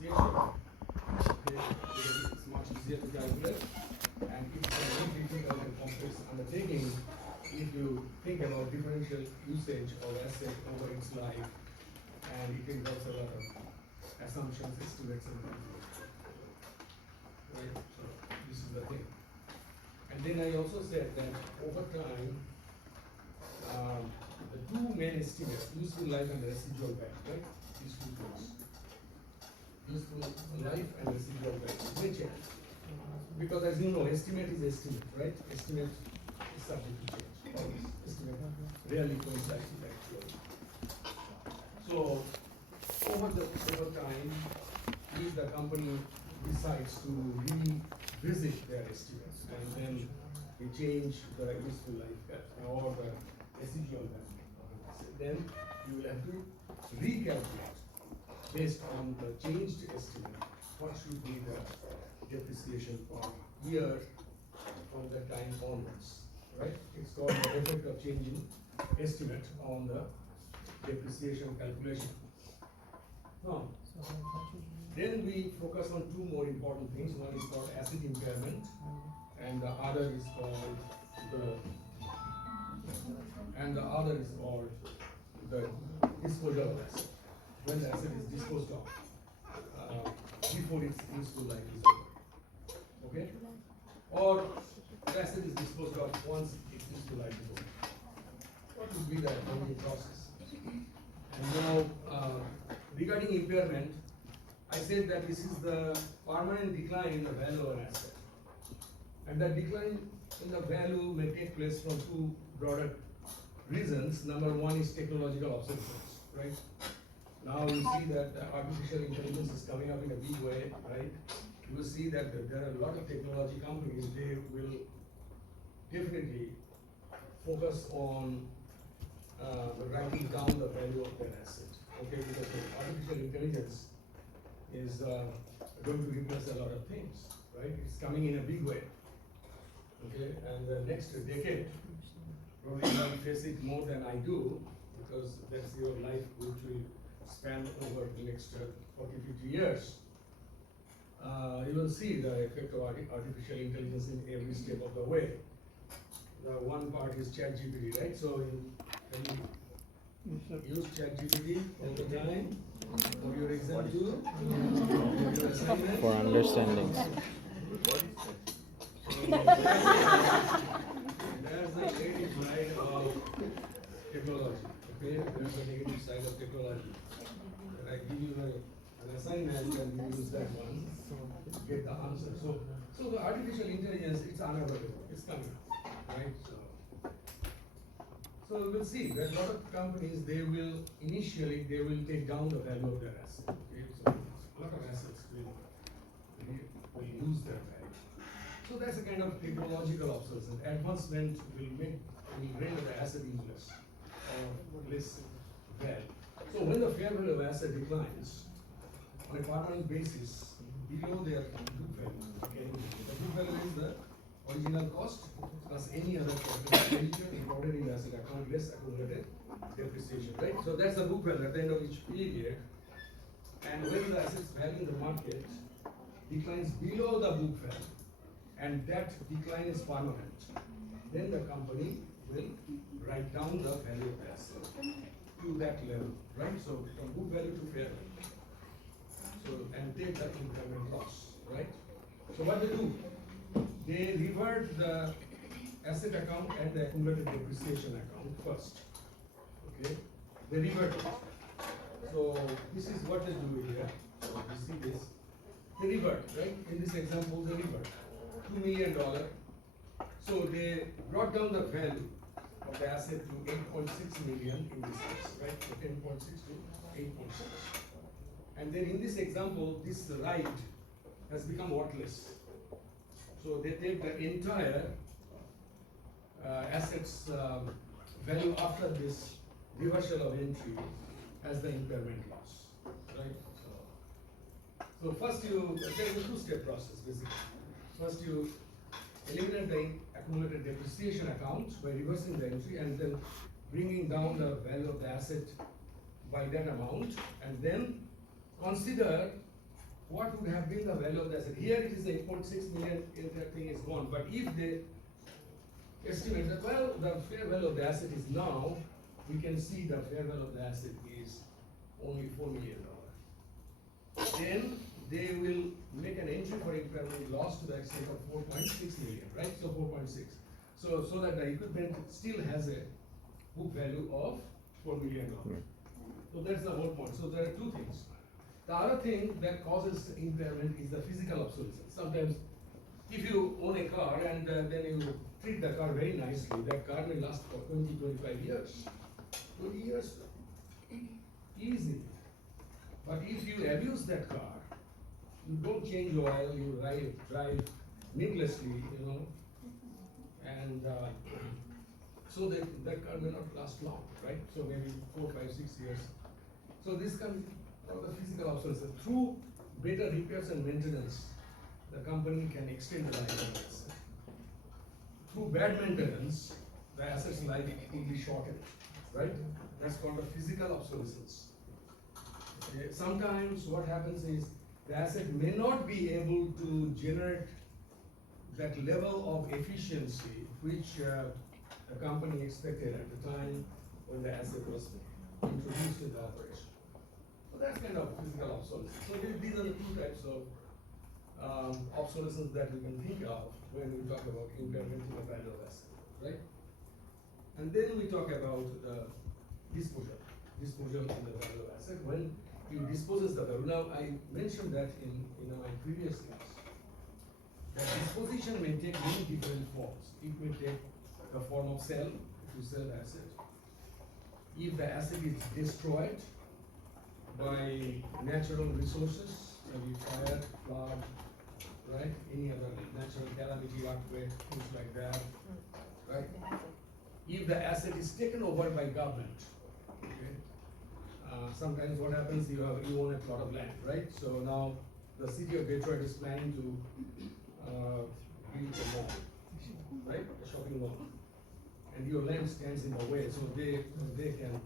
depreciation, okay, it's much easier to calculate, and it's a very difficult and complex undertaking if you think about differential usage of asset over its life, and it involves a lot of assumptions, estimates, and calculations. Right? So this is the thing. And then I also said that over time, the two main estimates, useful life and residual value, right? These two things. Useful life and residual value may change. Because as you know, estimate is estimate, right? Estimate is subject to change. Always. Estimate rarely coincides with actual. So over time, if the company decides to revisit their estimates and then we change the useful life or the residual value, then you will have to recalculate based on the changed estimate what should be the depreciation per year from that time onwards, right? It's called the effect of changing estimate on the depreciation calculation. Now, then we focus on two more important things. One is called asset impairment, and the other is called the disposal of asset. When the asset is disposed of before its useful life is over. Okay? Or the asset is disposed of once its useful life is over. What would be the accounting process? And now, regarding impairment, I said that this is the permanent decline in the value of an asset. And that decline in the value may take place from two broader reasons. Number one is technological obsolescence, right? Now you see that artificial intelligence is coming up in a big way, right? You will see that there are a lot of technology companies, they will definitely focus on writing down the value of their asset, okay? Because the artificial intelligence is going to replace a lot of things, right? It's coming in a big way, okay? And the next decade, probably you will face it more than I do, because that's your life which will span over the next 40, 50 years. You will see the effect of artificial intelligence in every step of the way. The one part is ChatGPT, right? So can you use ChatGPT all the time for your exam too, for your assignment? For understandings. There's the negative side of technology, okay? There's the negative side of technology. I give you an assignment and you use that one to get the answer. So the artificial intelligence, it's unavoidable, it's coming, right? So we'll see that a lot of companies, they will take down the value of their asset. Okay? So a lot of assets will lose their value. So that's a kind of technological obsolescence. Advancement will render the asset useless or less value. So when the fair value of asset declines on a permanent basis below their book value, okay, the book value is the original cost plus any other capital expenditure recorded in the asset account less accumulated depreciation, right? So that's the book value at the end of each period. And when the asset's value in the market declines below the book value, and that decline is permanent, then the company will write down the value of the asset to that level, right? So from book value to fair value. So, and take that impairment loss, right? So what they do, they revert the asset account and the accumulated depreciation account first, okay? They revert it. So this is what they do here. So you see this, they revert, right? In this example, they revert $2 million. So they brought down the value of the asset to 8.6 million in this case, right? So 10.6 to 8.6. And then in this example, this right has become worthless. So they take the entire assets value after this reversal of entry as the impairment loss, right? So first there's a two-step process basically. First you eliminate the accumulated depreciation account by reversing the entry and then bringing down the value of the asset by that amount, and then consider what would have been the value of the asset? Here it is 8.6 million, if that thing is gone, but if they estimate that, well, the fair value of the asset is now, we can see the fair value of the asset is only $4 million. Then they will make an entry for impairment loss to the extent of 4.6 million, right? So 4.6. So that the equipment still has a book value of $4 million. So that's the whole point. So there are two things. The other thing that causes impairment is the physical obsolescence. Sometimes if you own a car and then you treat the car very nicely, that car may last for 20, 25 years. 20 years, easy. But if you abuse that car, you don't change oil, you drive needlessly, and so that car may not last long, right? So maybe 4, 5, 6 years. So this comes from the physical obsolescence. Through better repairs and maintenance, the company can extend the life of the asset. Through bad maintenance, the asset's life will be shortened, right? That's called the physical obsolescence. Okay. Sometimes what happens is the asset may not be able to generate that level of efficiency which the company expected at the time when the asset was introduced in the operation. So that's kind of physical obsolescence. So these are the two types of obsolescence that we can think of when we talk about impairment in the value of asset, right? And then we talk about disposal in the value of asset. When you disposes the value, now I mentioned that in my previous class, that disposition may take many different forms. It may take the form of sale, if you sell the asset. If the asset is destroyed by natural resources, maybe fire, flood, right? Any other natural calamity, earthquake, things like that, right? If the asset is taken over by government, okay? Sometimes what happens, you own a plot of land, right? So now the city of Detroit is planning to build a mall, right? A shopping mall. And your land stands in the way, so they can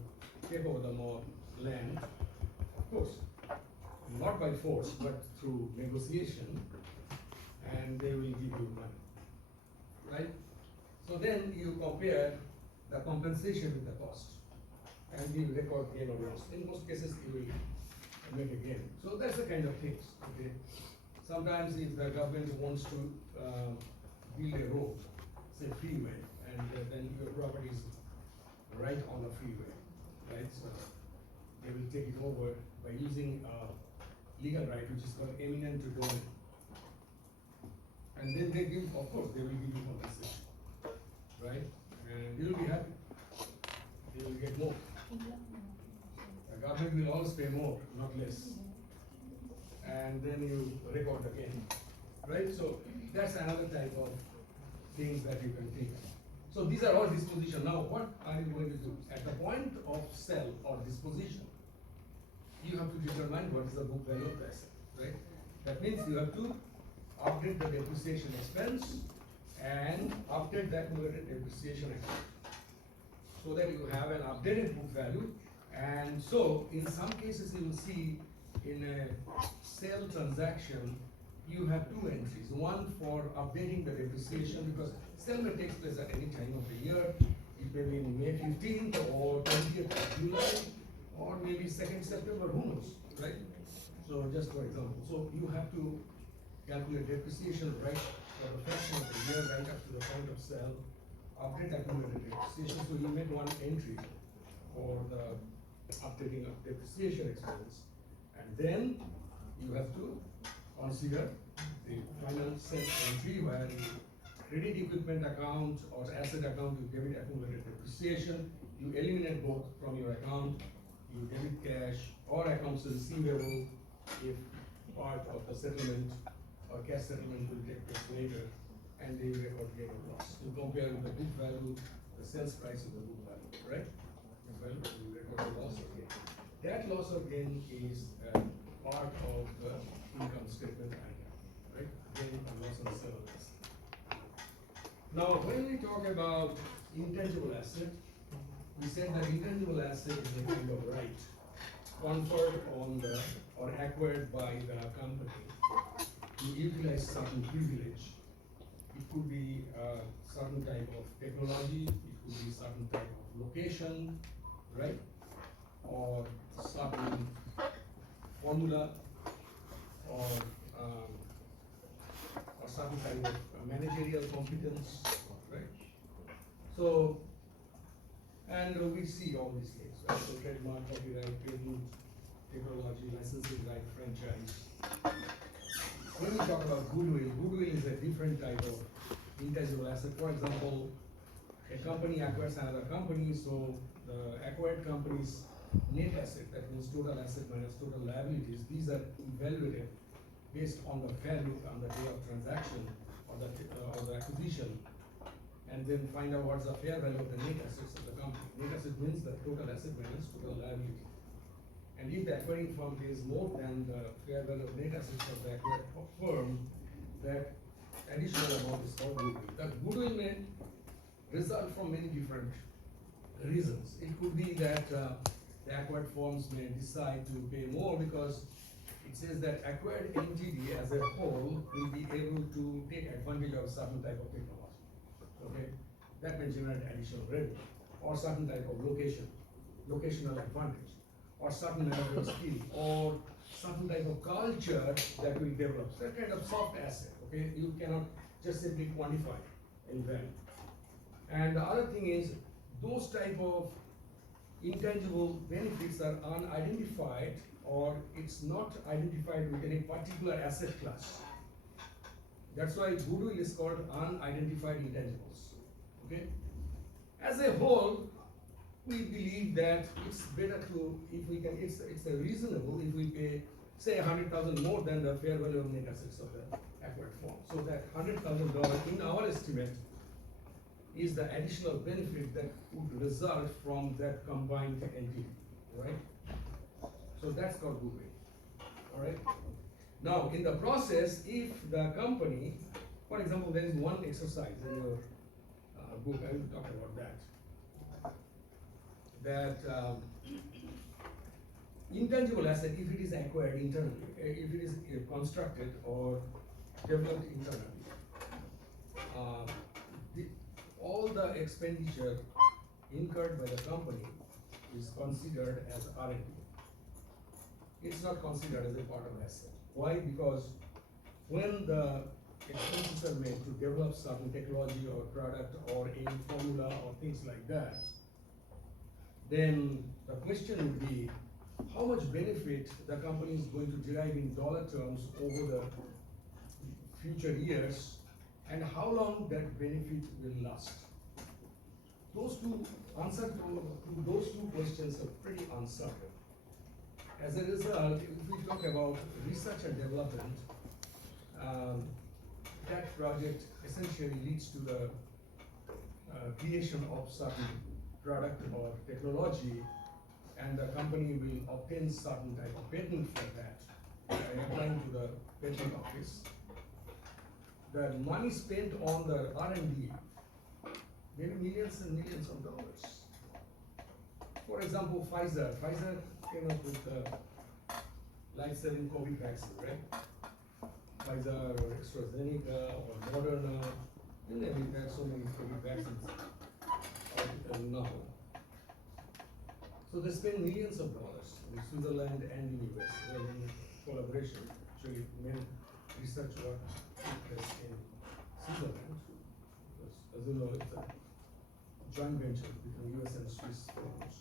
take over the mall land, of course, not by force, but through negotiation, and they will give you money, right? So then you compare the compensation with the cost, and you record gain or loss. In most cases, you will make a gain. So that's the kind of things, okay? Sometimes if the government wants to build a road, say freeway, and then your property is right on the freeway, right? So they will take it over by using a legal right, which is called eminent domain. And then they give, of course, they will give you compensation, right? And you will be happy. You will get more. The government will always pay more, not less. And then you record again, right? So that's another type of things that you can think of. So these are all disposition. Now, what are you going to do? At the point of sell or disposition, you have to determine what is the book value of the asset, right? That means you have to update the depreciation expense and update the accumulated depreciation account, so that you have an updated book value. And so in some cases you will see in a sale transaction, you have two entries. One for updating the depreciation, because sale may take place at any time of the year. It may be May 15th or 20th of July, or maybe 2nd September, who knows, right? So just for example, so you have to calculate depreciation right for the fraction of the year right up to the point of sale, update accumulated depreciation. So you make one entry for the updating of depreciation expense, and then you have to consider the final sale entry where you credit equipment account or asset account, you debit accumulated depreciation, you eliminate both from your account, you debit cash or accounts receivable if part of the settlement or cash settlement will take place later, and they record gain or loss. You compare with the book value, the sales price of the book value, right? Well, you record the loss or gain. That loss or gain is part of the income statement item, right? Gain and loss on sale of asset. Now, when we talk about intangible asset, we said that intangible asset is a kind of right. conferred on the, or acquired by the company to utilize certain privilege. It could be a certain type of technology, it could be certain type of location, right? Or certain formula, or certain type of managerial competence, right? So, and we see all these things, right? So trademark, copyright, patent, technology, licensing right, franchise. When we talk about goodwill, goodwill is a different type of intangible asset. For example, a company acquires another company, so the acquired company's net asset, that means total asset minus total liabilities, these are evaluated based on the value on the day of transaction or the acquisition, and then find out what's the fair value of the net assets of the company. Net asset means the total asset minus total liability. And if the acquiring firm pays more than the fair value of net assets of the acquired firm, that additional amount is called goodwill. That goodwill may result from many different reasons. It could be that the acquired firms may decide to pay more because it says that acquired entity as a whole will be able to take advantage of certain type of technology. Okay, that may generate additional revenue, or certain type of locational advantage, or certain managerial skill, or certain type of culture that will develop. So that kind of soft asset. Okay, you cannot just simply quantify in value. And the other thing is, those type of intangible benefits are unidentified, or it's not identified with any particular asset class. That's why goodwill is called unidentified intangibles. Okay? As a whole, we believe that it's better to, if we can, it's a reasonable if we pay, say, $100,000 more than the fair value of net assets of the acquired firm. So that $100,000 in our estimate is the additional benefit that would result from that combined entity, right? So that's called goodwill, all right? Now, in the process, if the company, for example, there is one exercise in your book, I will talk about that. Intangible asset, if it is acquired internally, if it is constructed or developed internally, all the expenditure incurred by the company is considered as R&D. It's not considered as a part of asset. Why? Because when the expenses are made to develop certain technology or product or any formula or things like that, then the question would be how much benefit the company is going to derive in dollar terms over the future years, and how long that benefit will last. Those two answers to those two questions are pretty uncertain. As a result, if we talk about research and development, that project essentially leads to the creation of certain product or technology, and the company will obtain certain type of patent for that by applying to the patent office. The money spent on the R&D, maybe millions and millions of dollars. For example, Pfizer came up with the life-saving COVID vaccine, right? Pfizer or AstraZeneca or Moderna, you name it, there are so many COVID vaccines out now. So they spend millions of dollars in Switzerland and in US. They're in collaboration. Actually, many research work is in Switzerland, because as you know, it's a joint venture between US and Swiss firms.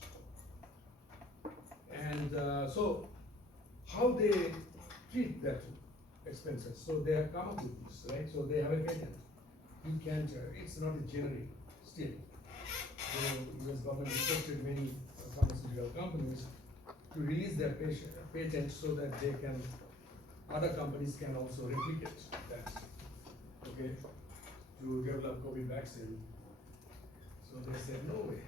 And so, how they treat that expenses? So they have come up with this, right? So they have a patent. You can't. It's not a generic still. The US government requested many pharmaceutical companies to release their patent so that they can, other companies can also replicate that, okay, to develop COVID vaccine. So they said, no way,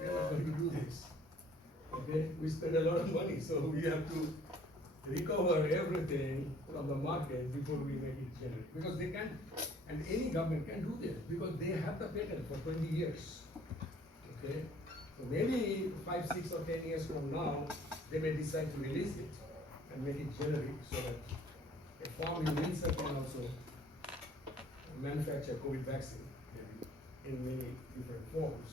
we are not going to do this. Okay, we spend a lot of money, so we have to recover everything from the market before we make it generic. Because they can't, and any government can do this because they have the patent for 20 years. Okay, So maybe 5, 6 or 10 years from now, they may decide to release it and make it generic so that a farm in Windsor can also manufacture COVID vaccine maybe in many different forms.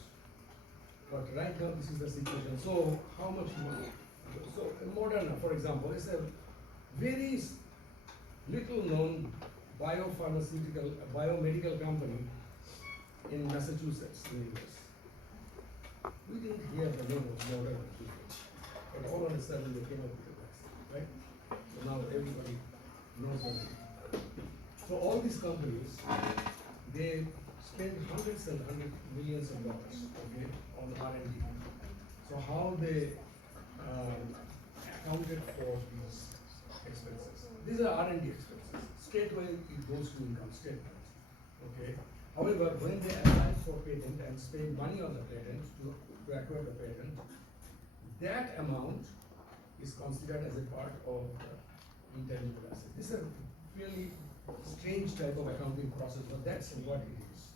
But right now this is the situation. So how much money? So Moderna, for example, is a very little known biomedical company in Massachusetts, in the US. We didn't hear the name of Moderna before, but all of a sudden they came up with a vaccine, right? So now everybody knows the name. So all these companies, they spend hundreds and hundreds millions of dollars, okay, on R&D. So how they accounted for these expenses? These are R&D expenses. Straightway it goes to income statement, okay. However, when they apply for patent and spend money on the patent to acquire the patent, that amount is considered as a part of the intangible asset. This is a really strange type of accounting process, but that's what it is.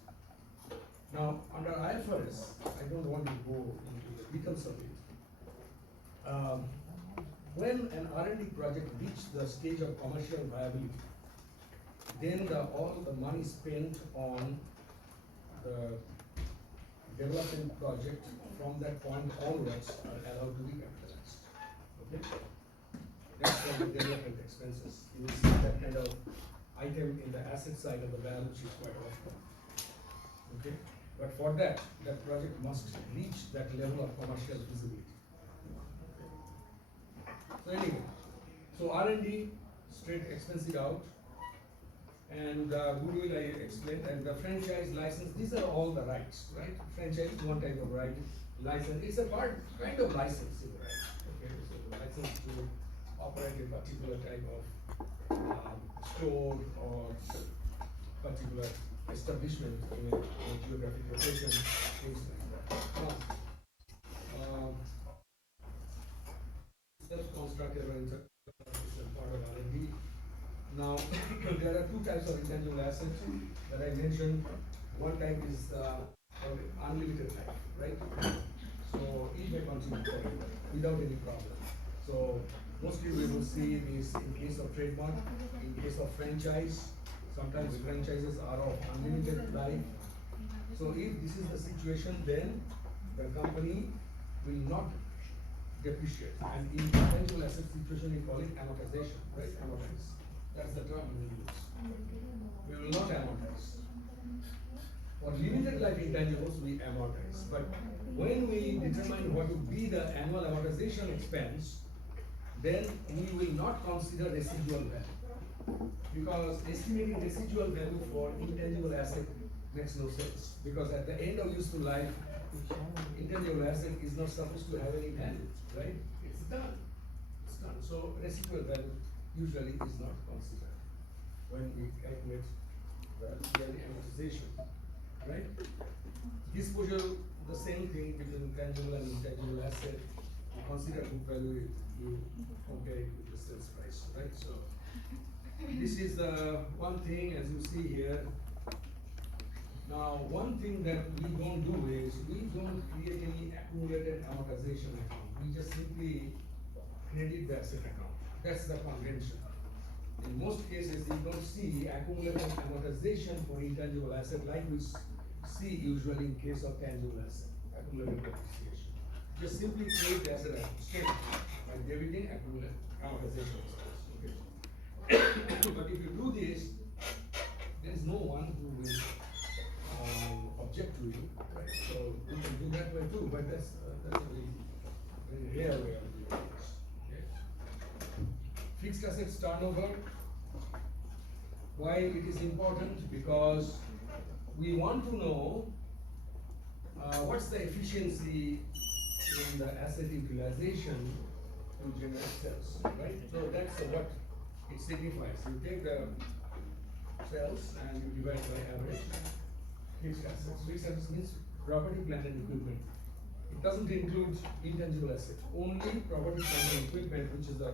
Now, under IFRS, I don't want to go into the details of it. When an R&D project reaches the stage of commercial viability, then all the money spent on the development project from that point onwards are allowed to be capitalized. Okay? That's for the development expenses. You will see that kind of item in the asset side of the balance sheet quite often. Okay? But for that project must reach that level of commercial feasibility. Okay. So anyway, so R&D, straight expense it out, and goodwill I explained, and the franchise license, these are all the rights, right? Franchise is one type of right. License, it's a kind of licensing right. Okay, so the license to operate a particular type of store or particular establishment in a geographic location, things like that. Now, self-constructed or part of R&D. Now, there are two types of intangible assets that I mentioned. One type is unlimited life, right? So it may continue forever without any problem. So mostly we will see this in case of trademark, in case of franchise. Sometimes franchises are of unlimited life. So if this is the situation, then the company will not depreciate. And in intangible asset situation, we call it amortization, right? Amortize. That's the term we use. We will not amortize. For limited life intangibles, we amortize. But when we determine what would be the annual amortization expense, then we will not consider residual value. Because estimating residual value for intangible asset makes no sense. Because at the end of useful life, intangible asset is not supposed to have any value, right? It's done. It's done. So residual value usually is not considered when we calculate the amortization, right? Disposal, the same thing between tangible and intangible asset. You consider book value, you compare it with the sales price, right? So this is the one thing, as you see here. Now, one thing that we don't do is we don't create any accumulated amortization account. We just simply credit the asset account. That's the convention. In most cases, you don't see accumulated amortization for intangible asset like we see usually in case of tangible asset, accumulated depreciation. Just simply create the asset statement by debiting accumulated amortization expense. Okay. But if you do this, there is no one who will object to you, right? So you can do that way too, but that's a very rare way of doing this. Okay. Fixed assets turnover. Why it is important? Because we want to know what's the efficiency in the asset utilization to generate sales, right? So that's what it signifies. You take the sales and you divide by average fixed assets. Fixed assets means property, plant and equipment. It doesn't include intangible asset. Only property, plant and equipment, which is a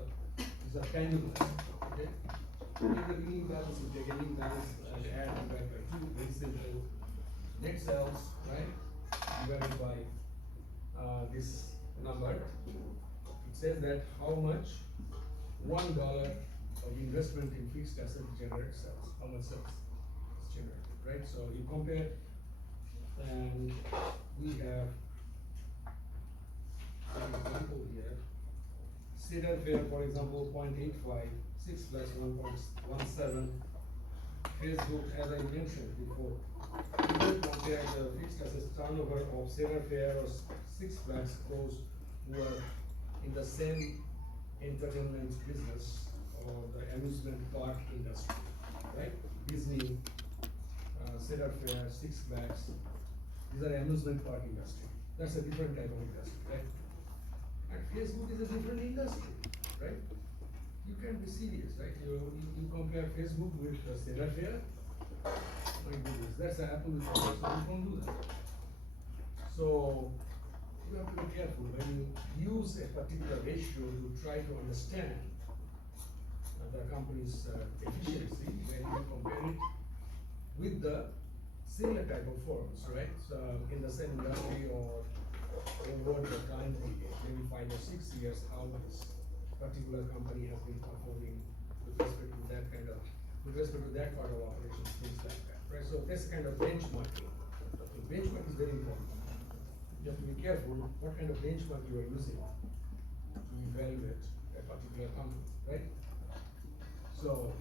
tangible asset. Okay. In the beginning balance, you take ending balance and add divide by 2, very simple. Net sales, right? Divided by this number. It says that how much $1 of investment in fixed asset generates sales, how much sales is generated, right? So you compare, and we have an example here. Cedar Fair, for example, 0.85, 6 plus 1.17. Facebook, as I mentioned before, you don't compare the fixed assets turnover of Cedar Fair or Six Flags, those who are in the same entertainment business or the amusement park industry, right? Disney, Cedar Fair, Six Flags, these are amusement park industry. That's a different type of industry, right? And Facebook is a different industry, right? You can be serious, right? You compare Facebook with Cedar Fair, my goodness, that's an apple with apple, so you can't do that. So you have to be careful when you use a particular ratio to try to understand the company's efficiency, when you compare it with the similar type of firms, right? So in the same industry or over the time period, maybe 5 or 6 years, how this particular company has been performing with respect to that kind of, with respect to that part of operations, things like that, right? So that's kind of benchmarking. So benchmark is very important. You have to be careful what kind of benchmark you are using to evaluate a particular company, right? So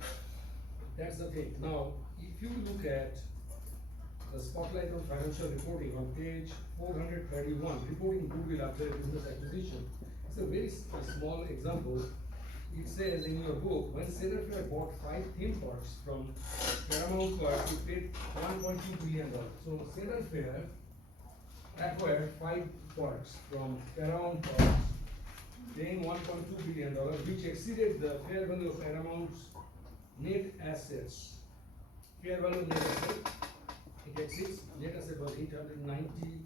that's the thing. Now, if you look at the spotlight on financial reporting on page 431, reporting goodwill after a business acquisition, it's a very small example. It says in your book, when Cedar Fair bought 5 theme parks from Paramount Parks, it paid $1.2 billion. So Cedar Fair acquired 5 parks from Paramount Parks, paying $1.2 billion, which exceeded the fair value of Paramount's net assets. Fair value of net asset, it exceeds, net asset was $890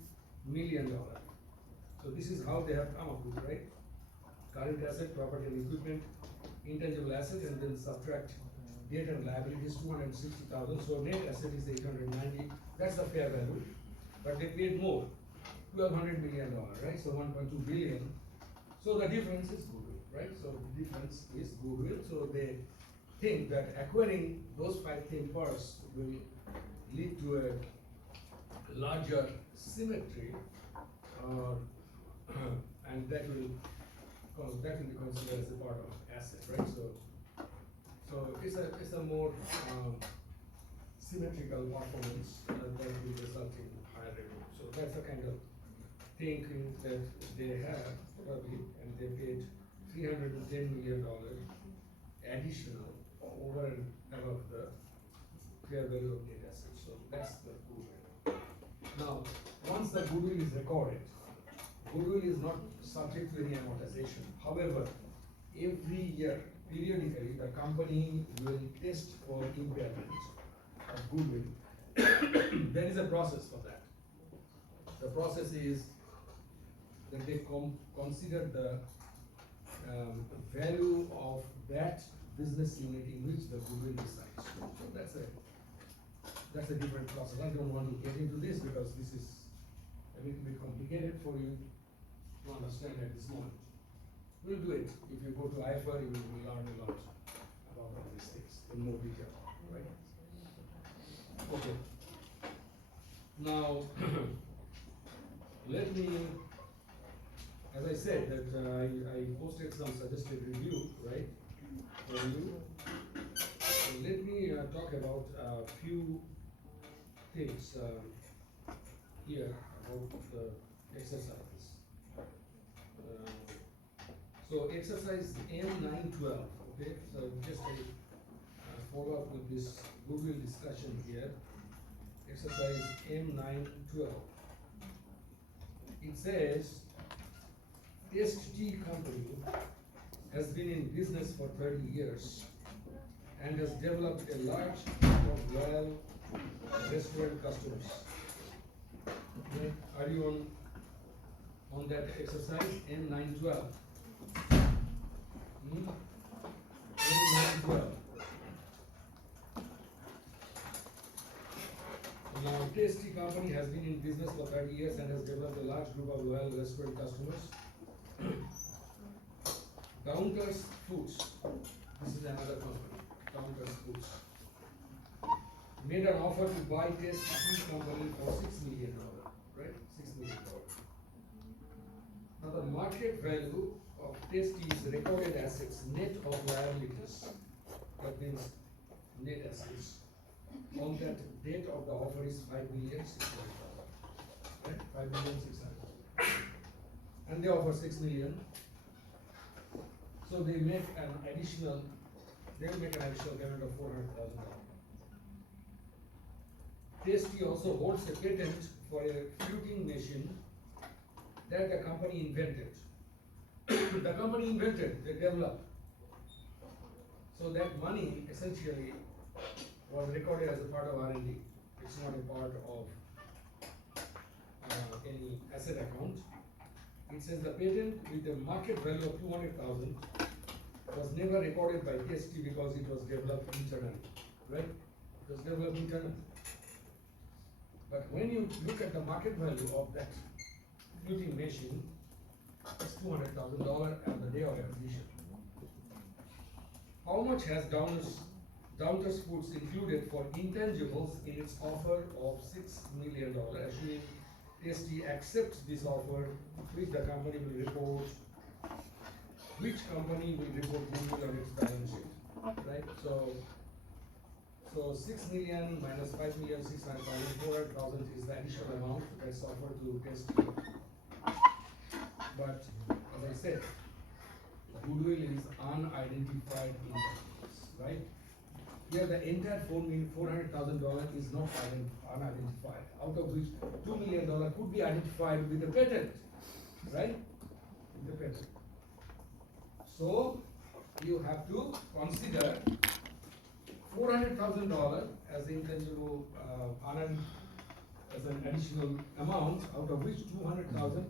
million. So this is how they have come up with, right? Current asset, property and equipment, intangible assets, and then subtract debt and liabilities, 260,000. So net asset is 890. That's the fair value. But they paid more, $1,200 million, right? So 1.2 billion. So the difference is goodwill, right? So the difference is goodwill. So they think that acquiring those 5 theme parks will lead to a larger symmetry, and that will be considered as a part of asset, right? So it's a more symmetrical performance that will result in higher revenue. So that's the kind of thinking that they have probably, and they paid $310 million additional over and above the fair value of net assets. So that's the goodwill. Now, once the goodwill is recorded, goodwill is not subject to any amortization. However, every year, periodically, the company will test for impairment of goodwill. There is a process for that. The process is that they consider the value of that business unit in which the goodwill resides. So that's a different process. I don't want to get into this because this is a little bit complicated for you to understand at this moment. We'll do it. If you go to IFR, you will learn a lot about all these things in more detail, right? Okay. Now, let me, as I said, that I posted some suggested review, right, for you. So let me talk about a few things here about the exercises. So exercise M912, okay, so just a follow up with this Google discussion here. Exercise M912. It says, Test Tea Company has been in business for 30 years and has developed a large group of loyal restaurant customers. Okay. Are you on that exercise M912? M912. Now, Tasty Company has been in business for 30 years and has developed a large group of loyal restaurant customers. Counters Foods, this is another company, Counters Foods, made an offer to buy Tasty Food Company for $6 million, right? $6 million. Now, the market value of Tasty's recorded assets, net of liabilities, that means net assets, on that date of the offer is $5,600,000, right? $5,600,000, and they offer $6 million. So they make an additional payment of $400,000. Tasty also holds a patent for a fluting machine that the company invented. The company invented, they developed. So that money essentially was recorded as a part of R&D. It's not a part of any asset account. It says the patent with a market value of $200,000 was never recorded by Tasty because it was developed internally, right? It was developed internally. But when you look at the market value of that fluting machine, it's $200,000 at the day of acquisition. How much has Counters Foods included for intangibles in its offer of $6 million, assuming Tasty accepts this offer, which company will report goodwill on its balance sheet, right? So 6 million minus 5,600,000, 400,000 is the additional amount that's offered to Tasty. But as I said, goodwill is unidentified intangibles, right? Here the entire $400,000 is not unidentified, out of which $2 million could be identified with the patent, right? With the patent. So you have to consider $400,000 as intangible, as an additional amount, out of which 200,000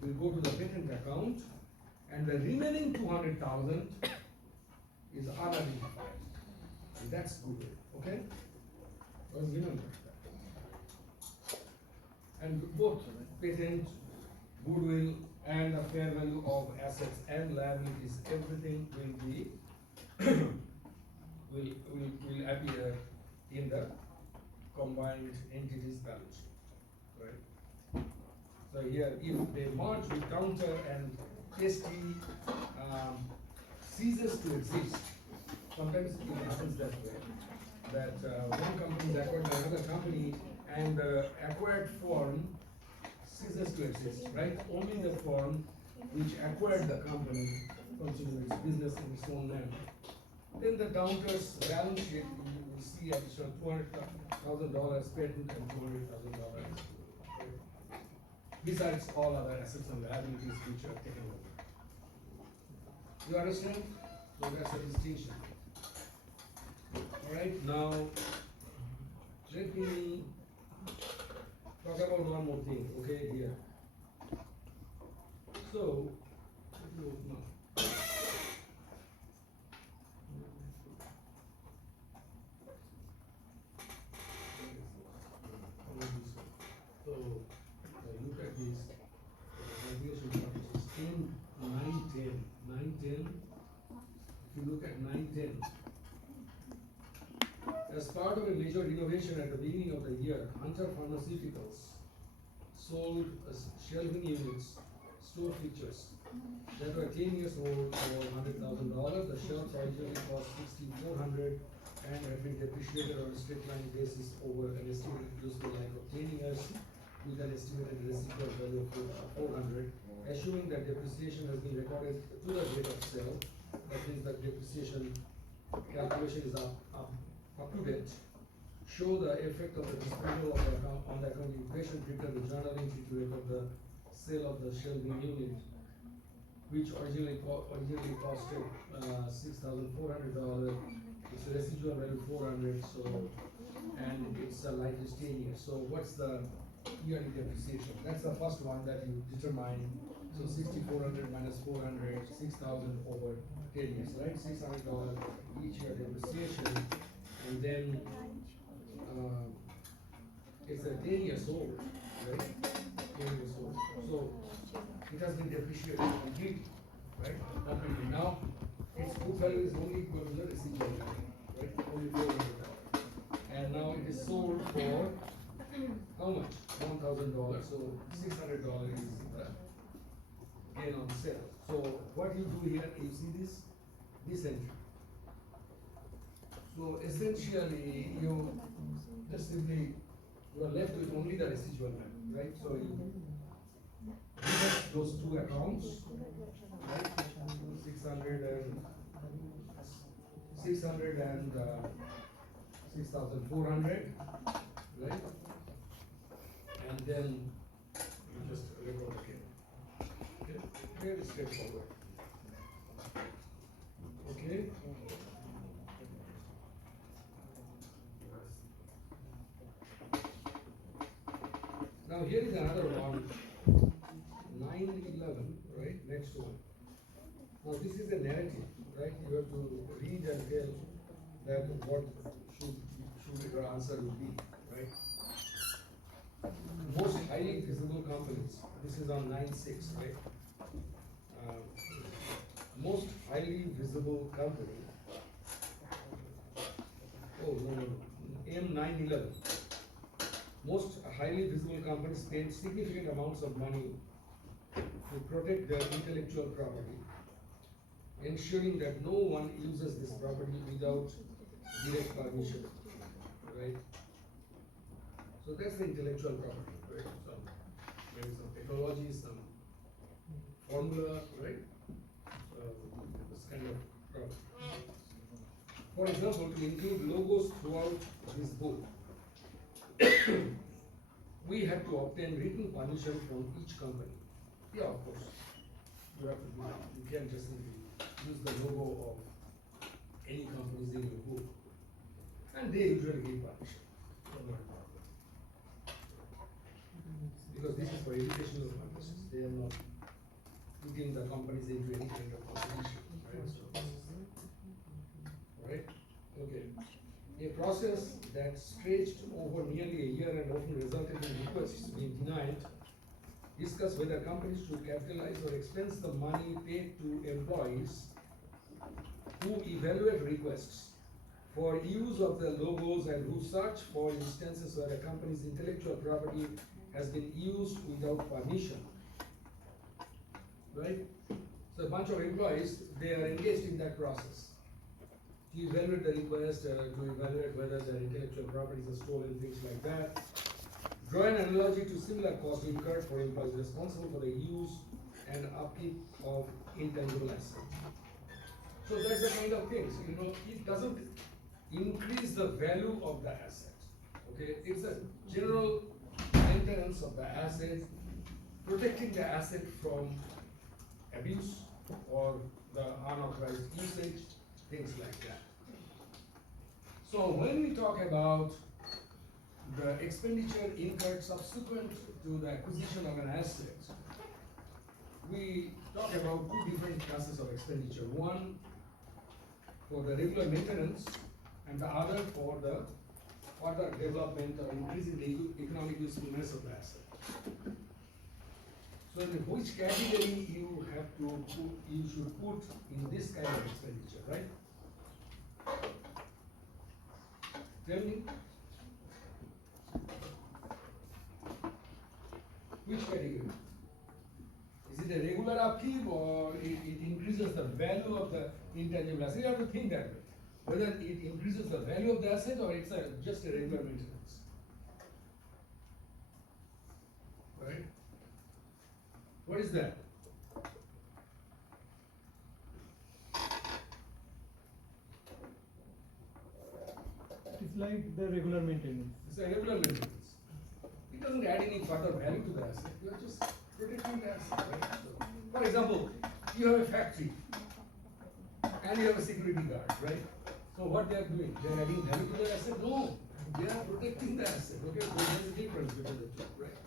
will go to the patent account, and the remaining 200,000 is unidentified. And that's goodwill, okay? Let's remember that. And both patent, goodwill, and the fair value of assets and liabilities, everything will be will appear in the combined entities balance sheet, right? So here, if they merge with Counter and Tasty ceases to exist, sometimes it happens that way, that one company is acquired by another company and the acquired firm ceases to exist, right? Only the firm which acquired the company continues its business in its own name. Then the Counter's balance sheet, you will see additional $200,000 patent and $200,000 besides all other assets and liabilities which are taken over. You understand? So that's the distinction. Alright, now let me talk about one more thing, okay, here. So, let me open up. So, look at this. Regulation which is in 910. 910. If you look at 910, as part of a major innovation at the beginning of the year, Hunter Pharmaceuticals sold shelving units, store features that were 10 years old for $100,000. The shelves originally cost $6,400 and have been depreciated on a straight line basis over an estimated useful life of 10 years with an estimated residual value of $400. Assuming that depreciation has been recorded to the date of sale, that means that depreciation calculation is up to date. Show the effect of the disposal of the account on the accounting patient, prepare the journal entry to record the sale of the shelving unit, which originally costed $6,400. Its residual value $400. So, and it's a life is 10 years. So, what's the yearly depreciation? That's the first one that you determine. So, $6,400 minus $400, $6,000 over 10 years, right? $600 each year depreciation, and then it's a 10 years old, right? 10 years old. So it has been depreciated completely, right? Completely. Now its book value is only equal to the residual value, right? Only $400. And now it is sold for how much? $1,000. So $600 is the gain on sale. So what you do here, you see this entry. So essentially, you just simply you are left with only the residual value, right? So you deduct those two accounts, right? 600 and 6,400, right? And then you just record again. Okay, very straightforward. Okay. Now here is another one, 911, right? Next one. Now this is a narrative, right? You have to read and tell that what should your answer will be, right? Most highly visible companies. This is on 9/6, right? Most highly visible company. Oh no, M911. Most highly visible companies spend significant amounts of money to protect their intellectual property, ensuring that no one uses this property without direct permission, right? So that's the intellectual property, right? Maybe some technology, some formula, right? This kind of property. For example, to include logos throughout this book, we have to obtain written permission from each company. Yeah, of course. You have to do that. You can't just simply use the logo of any companies in your book. And they usually give permission. Because this is for educational purposes. They are not putting the companies into any kind of competition. Right? Okay. A process that stretched over nearly a year and often resulted in requests being denied, discuss whether companies should capitalize or expense the money paid to employees who evaluate requests for use of the logos and who search for instances where a company's intellectual property has been used without permission. Right? So a bunch of employees, they are engaged in that process. To evaluate the request, to evaluate whether their intellectual properties are stolen, things like that. Draw an analogy to similar costs incurred for employees responsible for the use and upkeep of intangible assets. So that's the kind of things, it doesn't increase the value of the asset. Okay, it's a general maintenance of the asset, protecting the asset from abuse or the unauthorized usage, things like that. So when we talk about the expenditure incurred subsequent to the acquisition of an asset, we talk about two different classes of expenditure. One for the regular maintenance and the other for the further development or increasing the economic usefulness of the asset. So in which category you have to put, you should put in this kind of expenditure, right? Tell me. Which category? Is it a regular upkeep or it increases the value of the intangible asset? You have to think that way. Whether it increases the value of the asset or it's just a regular maintenance. Right? What is that? It's like the regular maintenance. It's a regular maintenance. It doesn't add any further value to the asset. You are just protecting the asset, right? So, for example, you have a factory and you have a security guard, right? So what they are doing? They are adding value to the asset? No, they are protecting the asset. Okay, so there's a difference between the two, right?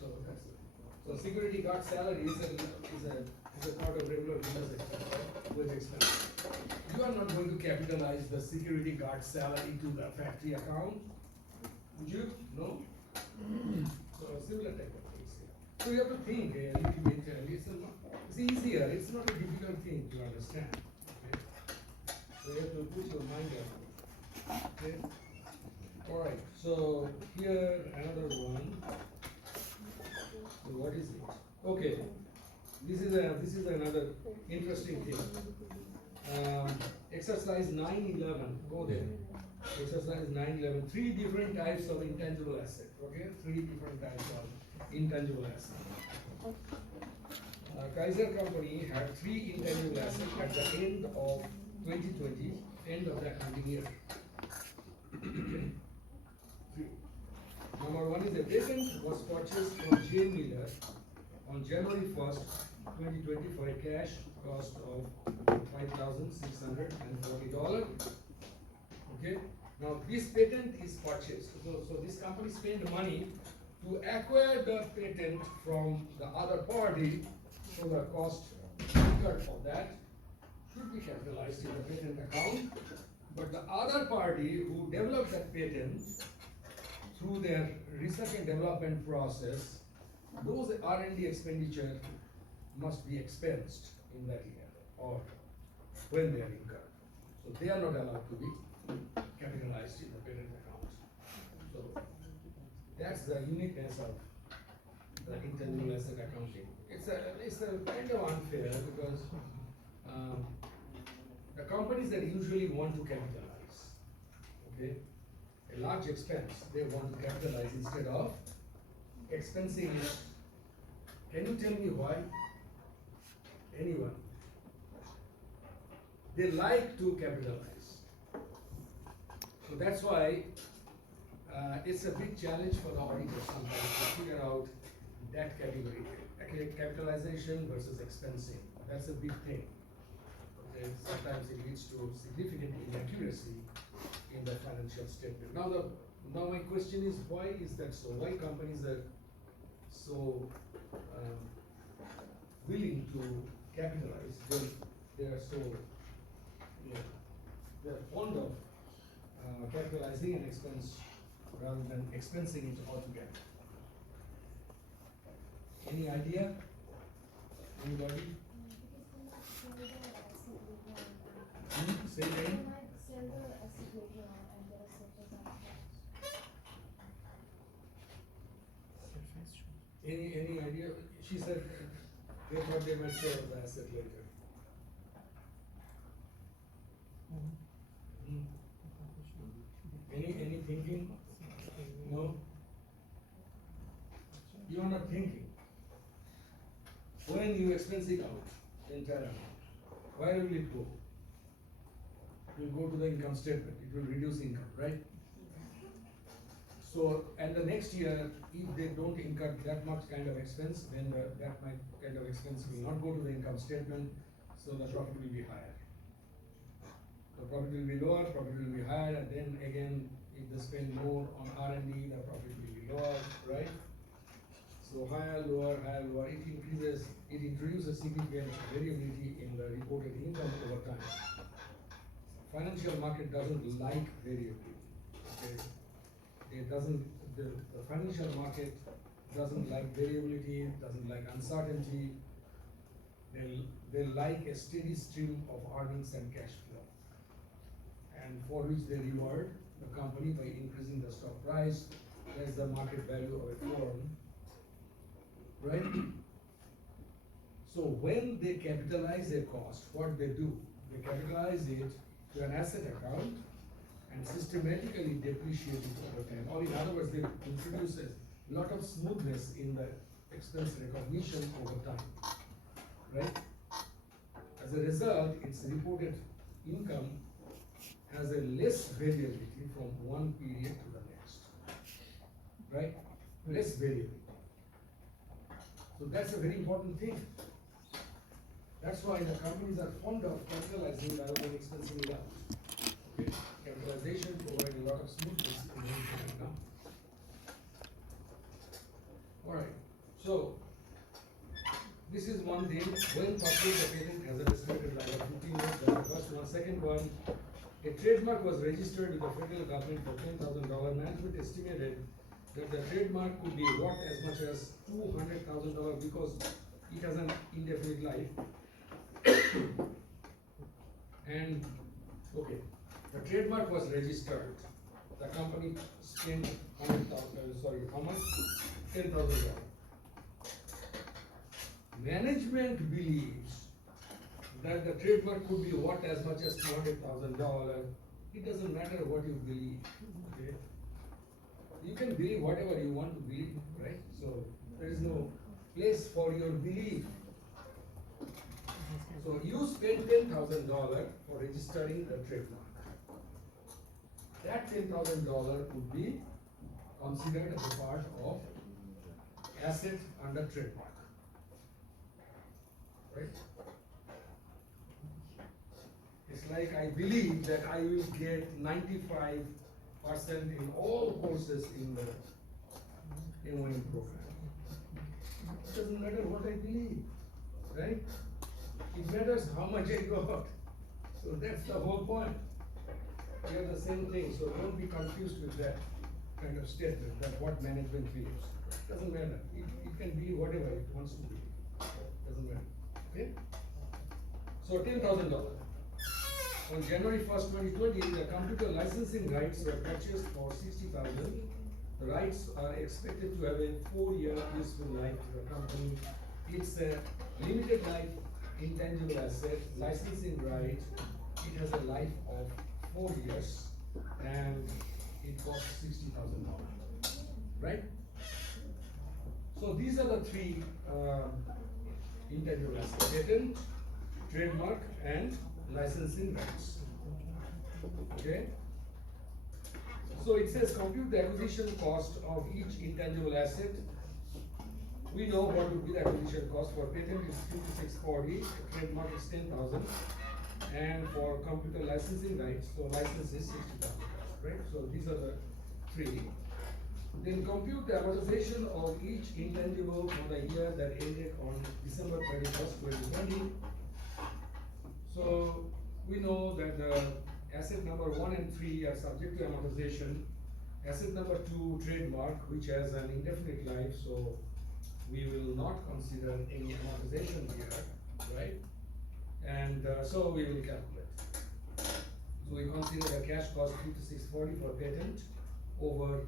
So that's it. So security guard salary is a part of regular business expense, right? Wage expense. You are not going to capitalize the security guard salary to the factory account. Would you? No? So similar type of things here. So you have to think a little bit, it's easier, it's not a difficult thing to understand. Okay? So you have to put your mind on it. Okay? Alright, so here another one. So what is it? Okay, this is another interesting thing. Exercise 911, go there. Exercise 911, three different types of intangible asset. Okay, three different types of intangible asset. Kaiser Company had three intangible assets at the end of 2020, end of the accounting year. Three. Number one is a patent was purchased from J. Miller on January 1st, 2020 for a cash cost of $5,640. Okay. Now this patent is purchased. So this company spent money to acquire the patent from the other party. So the cost incurred of that should be capitalized in the patent account. But the other party who developed that patent through their research and development process, those R&D expenditure must be expensed in that year or when they are incurred. So they are not allowed to be capitalized in the parent account. So that's the uniqueness of the intangible asset accounting. It's a kind of unfair because the companies that usually want to capitalize, okay, a large expense, they want to capitalize instead of expensing it. Can you tell me why? Anyone? They like to capitalize. So that's why it's a big challenge for the auditors sometimes to figure out that category. Capitalization versus expensing. That's a big thing. Okay? Sometimes it leads to significant inaccuracy in the financial statement. Now my question is, why is that so? Why companies are so willing to capitalize when they are so, they're fond of capitalizing an expense rather than expensing it altogether? Any idea? Anybody? Say again. Any idea? She said they thought they might sell the asset later. Any thinking? No? You are not thinking. When you expense it out, the entire amount, where will it go? It will go to the income statement. It will reduce income, right? So, and the next year, if they don't incur that much kind of expense, then that kind of expense will not go to the income statement, so the profit will be higher. The profit will be lower, profit will be higher, and then again, if they spend more on R&D, the profit will be lower, right? So higher, lower, it introduces significant variability in the reported income over time. Financial market doesn't like variability. Okay? The financial market doesn't like variability, doesn't like uncertainty. They like a steady stream of earnings and cash flow. And for which they reward the company by increasing the stock price, less the market value of a firm. Right? So when they capitalize a cost, what they do? They capitalize it to an asset account and systematically depreciate it over time. Or in other words, they introduce a lot of smoothness in the expense recognition over time. Right? As a result, its reported income has a less variability from one period to the next. Right? Less variability. So that's a very important thing. That's why the companies are fond of capitalizing rather than expensing it out. Okay? Capitalization provides a lot of smoothness in the income. Alright, so this is one thing. When purchase the patent has a estimated life of 15 years, that's the first one. Second one, A trademark was registered with the federal government for $10,000. Management estimated that the trademark could be worth as much as $200,000 because it has an indefinite life. And okay, the trademark was registered. The company spent how much? $10,000. Management believes that the trademark could be worth as much as $200,000. It doesn't matter what you believe. Okay? You can believe whatever you want to believe, right? So there is no place for your belief. So you spend $10,000 for registering the trademark. That $10,000 would be considered as a part of asset under trademark. Right? It's like I believe that I will get 95% in all courses in the MOM program. It doesn't matter what I believe, right? It matters how much I got. So that's the whole point. We are the same thing, so don't be confused with that kind of statement, that what management believes. Doesn't matter. It can be whatever it wants to be. Doesn't matter. Okay? So $10,000. On January 1st, 2020, the computer licensing rights were purchased for $60,000. The rights are expected to have a 4-year useful life to the company. It's a limited life intangible asset, licensing right. It has a life of 4 years and it costs $60,000. Right? So these are the three intangible assets: patent, trademark, and licensing rights. Okay? So it says compute the acquisition cost of each intangible asset. We know what would be the acquisition cost. For patent is $5640, trademark is $10,000, and for computer licensing rights, so license is $60,000, right? So these are the three. Then compute the amortization of each intangible for the year that ended on December 31st, 2020. So we know that the asset number 1 and 3 are subject to amortization. Asset number 2, trademark, which has an indefinite life, so we will not consider any amortization here, right? And so we will calculate. So we consider the cash cost $5640 for patent over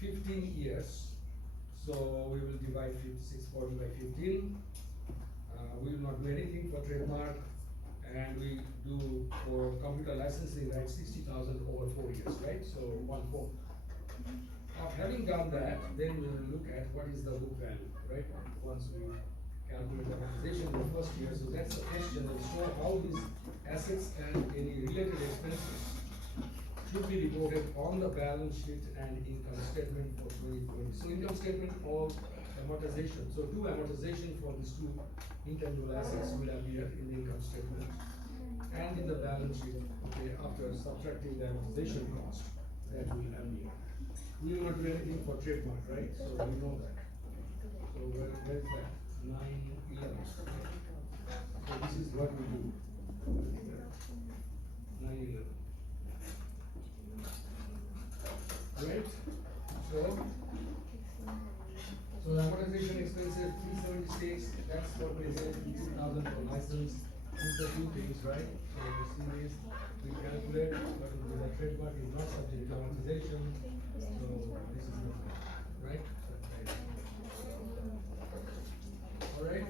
15 years. So we will divide $5640 by 15. We will not do anything for trademark, and we do for computer licensing rights $60,000 over 4 years, right? So 1/4. Of having done that, then we will look at what is the book value, right? Once we calculate the amortization in the first year. So that's the question, and show how these assets and any related expenses should be reported on the balance sheet and income statement for 2020. So income statement of amortization. So two amortization for these two intangible assets will appear in the income statement and in the balance sheet. Okay, after subtracting the amortization cost, that will appear. We will not do anything for trademark, right? So we know that. So where is that? 911. So this is what we do. 911. Right? So the amortization expenses 376, that's what we said, 2,000 for license. These are two things, right? So you see this, we calculate, but the trademark is not subject to amortization. So this is not right? Alright?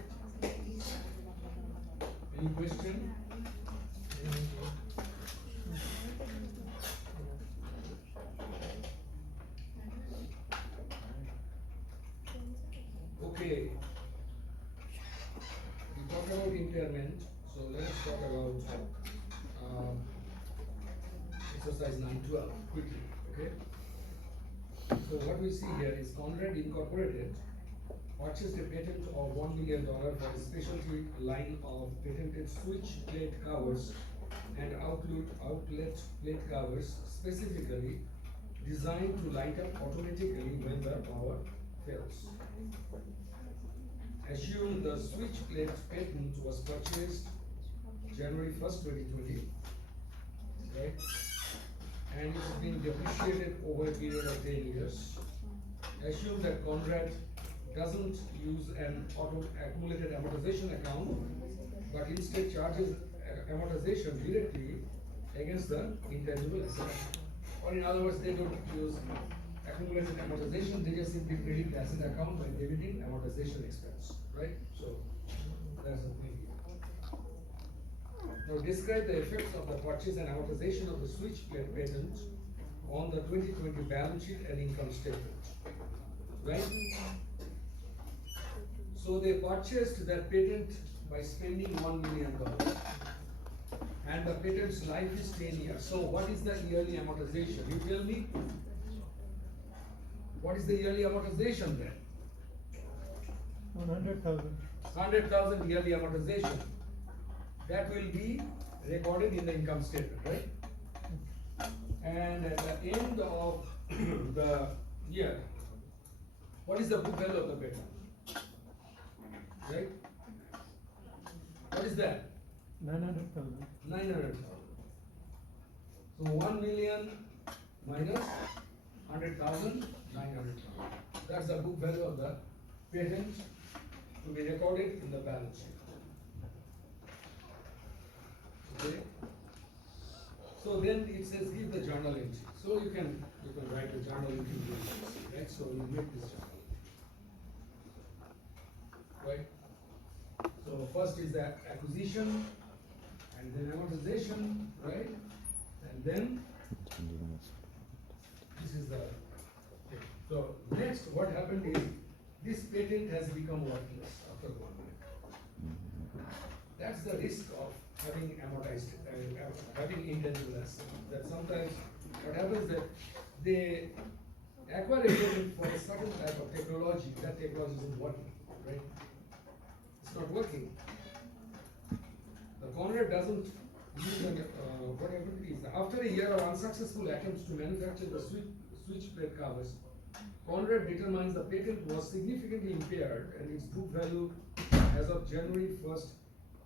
Any question? Okay. We talked about impairment, so let's talk about exercise 912 quickly, okay? So what we see here is Conrad Incorporated purchased a patent of $1 million for a specialty line of patented switch plate covers and outlet plate covers, specifically designed to light up automatically when the power fails. Assume the switch plate patent was purchased January 1st, 2020. right? And it's been depreciated over a period of 10 years. Assume that Conrad doesn't use an auto accumulated amortization account, but instead charges amortization directly against the intangible asset. Or in other words, they don't use accumulated amortization, they just simply credit the asset account by debiting amortization expense, right? So that's the thing here. Now describe the effects of the purchase and amortization of the switchblade patent on the 2020 balance sheet and income statement, right? So they purchased that patent by spending $1 million. And the patent's life is 10 years. So what is the yearly amortization? You tell me. What is the yearly amortization then? 100,000. 100,000 yearly amortization. That will be recorded in the income statement, right? And at the end of the year, what is the book value of the patent? Right? What is that? 900,000. 900,000. So 1 million minus 100,000, 900,000. That's the book value of the patent to be recorded in the balance sheet. Okay. So then it says give the journal entry. So you can write the journal entry, right? So you make this journal entry. Right? So first is the acquisition, and then amortization, right? And then this is the thing. So next, what happened is this patent has become worthless after 1 year. That's the risk of having amortized, having intangible assets. That sometimes what happens that they acquire a patent for a certain type of technology. That technology isn't working, right? It's not working. The Conrad doesn't use an, what happened is after a year of unsuccessful attempts to manufacture the switchblade covers, Conrad determines the patent was significantly impaired and its book value as of January 1st,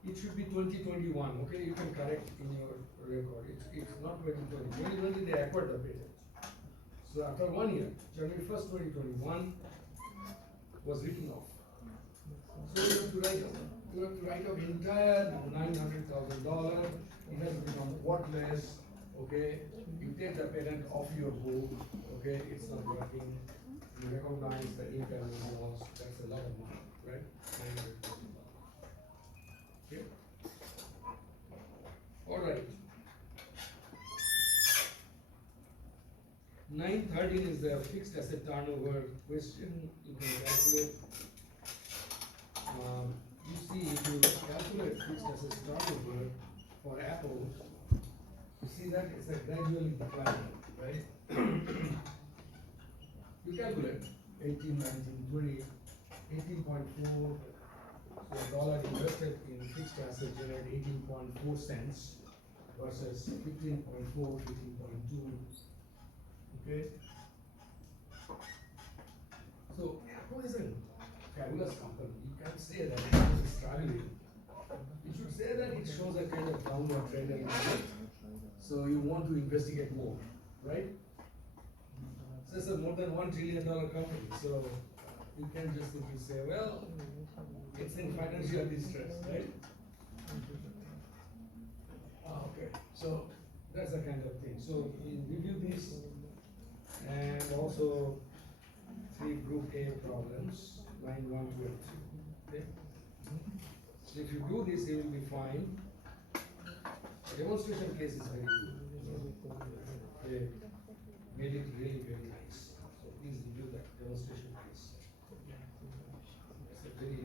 it should be 2021, okay? You can correct in your record. It's not 2020. 2020 they acquired the patent. So after 1 year, January 1st, 2021 was written off. So you have to write off entire $900,000. It has become worthless. Okay, you take the patent off your book. Okay, it's not working. You recognize the income loss. That's a lot of money, right? $900,000. Okay. All right. 913 is the fixed asset turnover question. You can calculate. You see, if you calculate fixed asset turnover for Apple, you see that it's a gradually declining, right? You calculate 18, 19, 20, 18.4. So dollar invested in fixed asset generate 18.4 cents versus 15.4, 15.2. Okay. So Apple is a fabulous company. You can't say that it is struggling. You should say that it shows a kind of downward trend in market. So you want to investigate more, right? So it's a more than $1 trillion company. So you can just simply say, well, it's in financial distress, right? Okay, so that's the kind of thing. So you review this and also 3 group A problems, line 1, 2, and 3. Okay? So if you do this, you will be fine. The demonstration case is very good. They made it really very nice. So please review that demonstration case. It's a very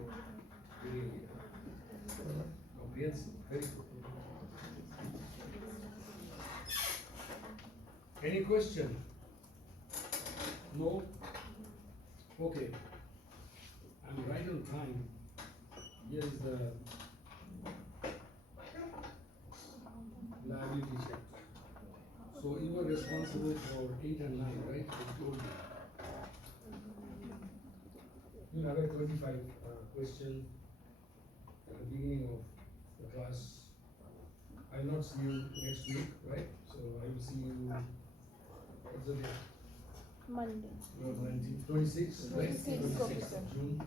comprehensive, very good. Any question? No? Okay. I'm right on time. Here is the liability check. So you were responsible for 8 and 9, right? I told you. You have a 25 question at the beginning of the class. I'll not see you next week, right? So I will see you, what's the date? Monday. 26th, right? 26th of 26th of June.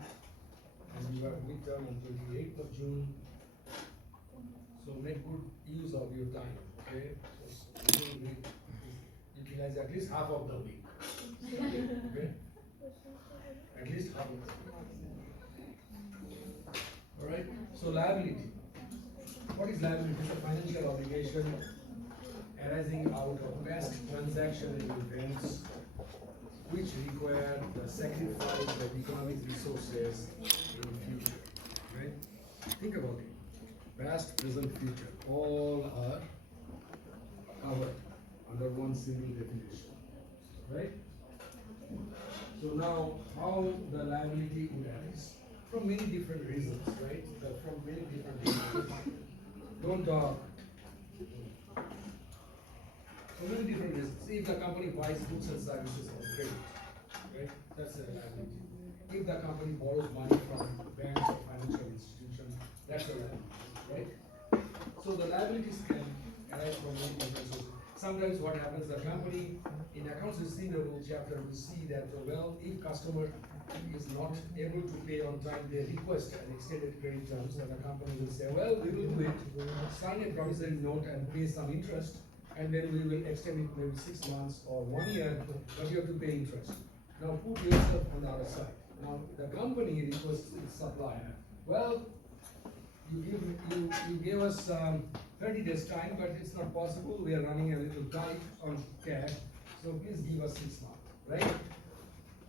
And you have midterm on 28th of June. So make good use of your time, okay? So you will utilize at least half of the week, okay? At least half of the week. Alright, so liability. What is liability? It's a financial obligation arising out of past transaction events which require the sacrifice of economic resources in the future. Right? Think about it. Past, present, future, all are covered under one single definition. Right? So now, how the liability would arise? From many different reasons, right? From many different reasons. Don't talk. For many different reasons. See, if the company buys goods and services on credit, right? That's a liability. If the company borrows money from banks or financial institutions, that's a liability, right? So the liabilities can arise from many different sources. Sometimes what happens, the company in accounts receivable chapter, we see that, well, if customer is not able to pay on time, they request an extended credit terms, and the company will say, well, we will do it, sign a promissory note and pay some interest, and then we will extend it maybe 6 months or 1 year, but you have to pay interest. Now put yourself on the other side. Now the company requests its supplier, well, you gave us 30 days time, but it's not possible. We are running a little tight on cash, so please give us 6 months, right?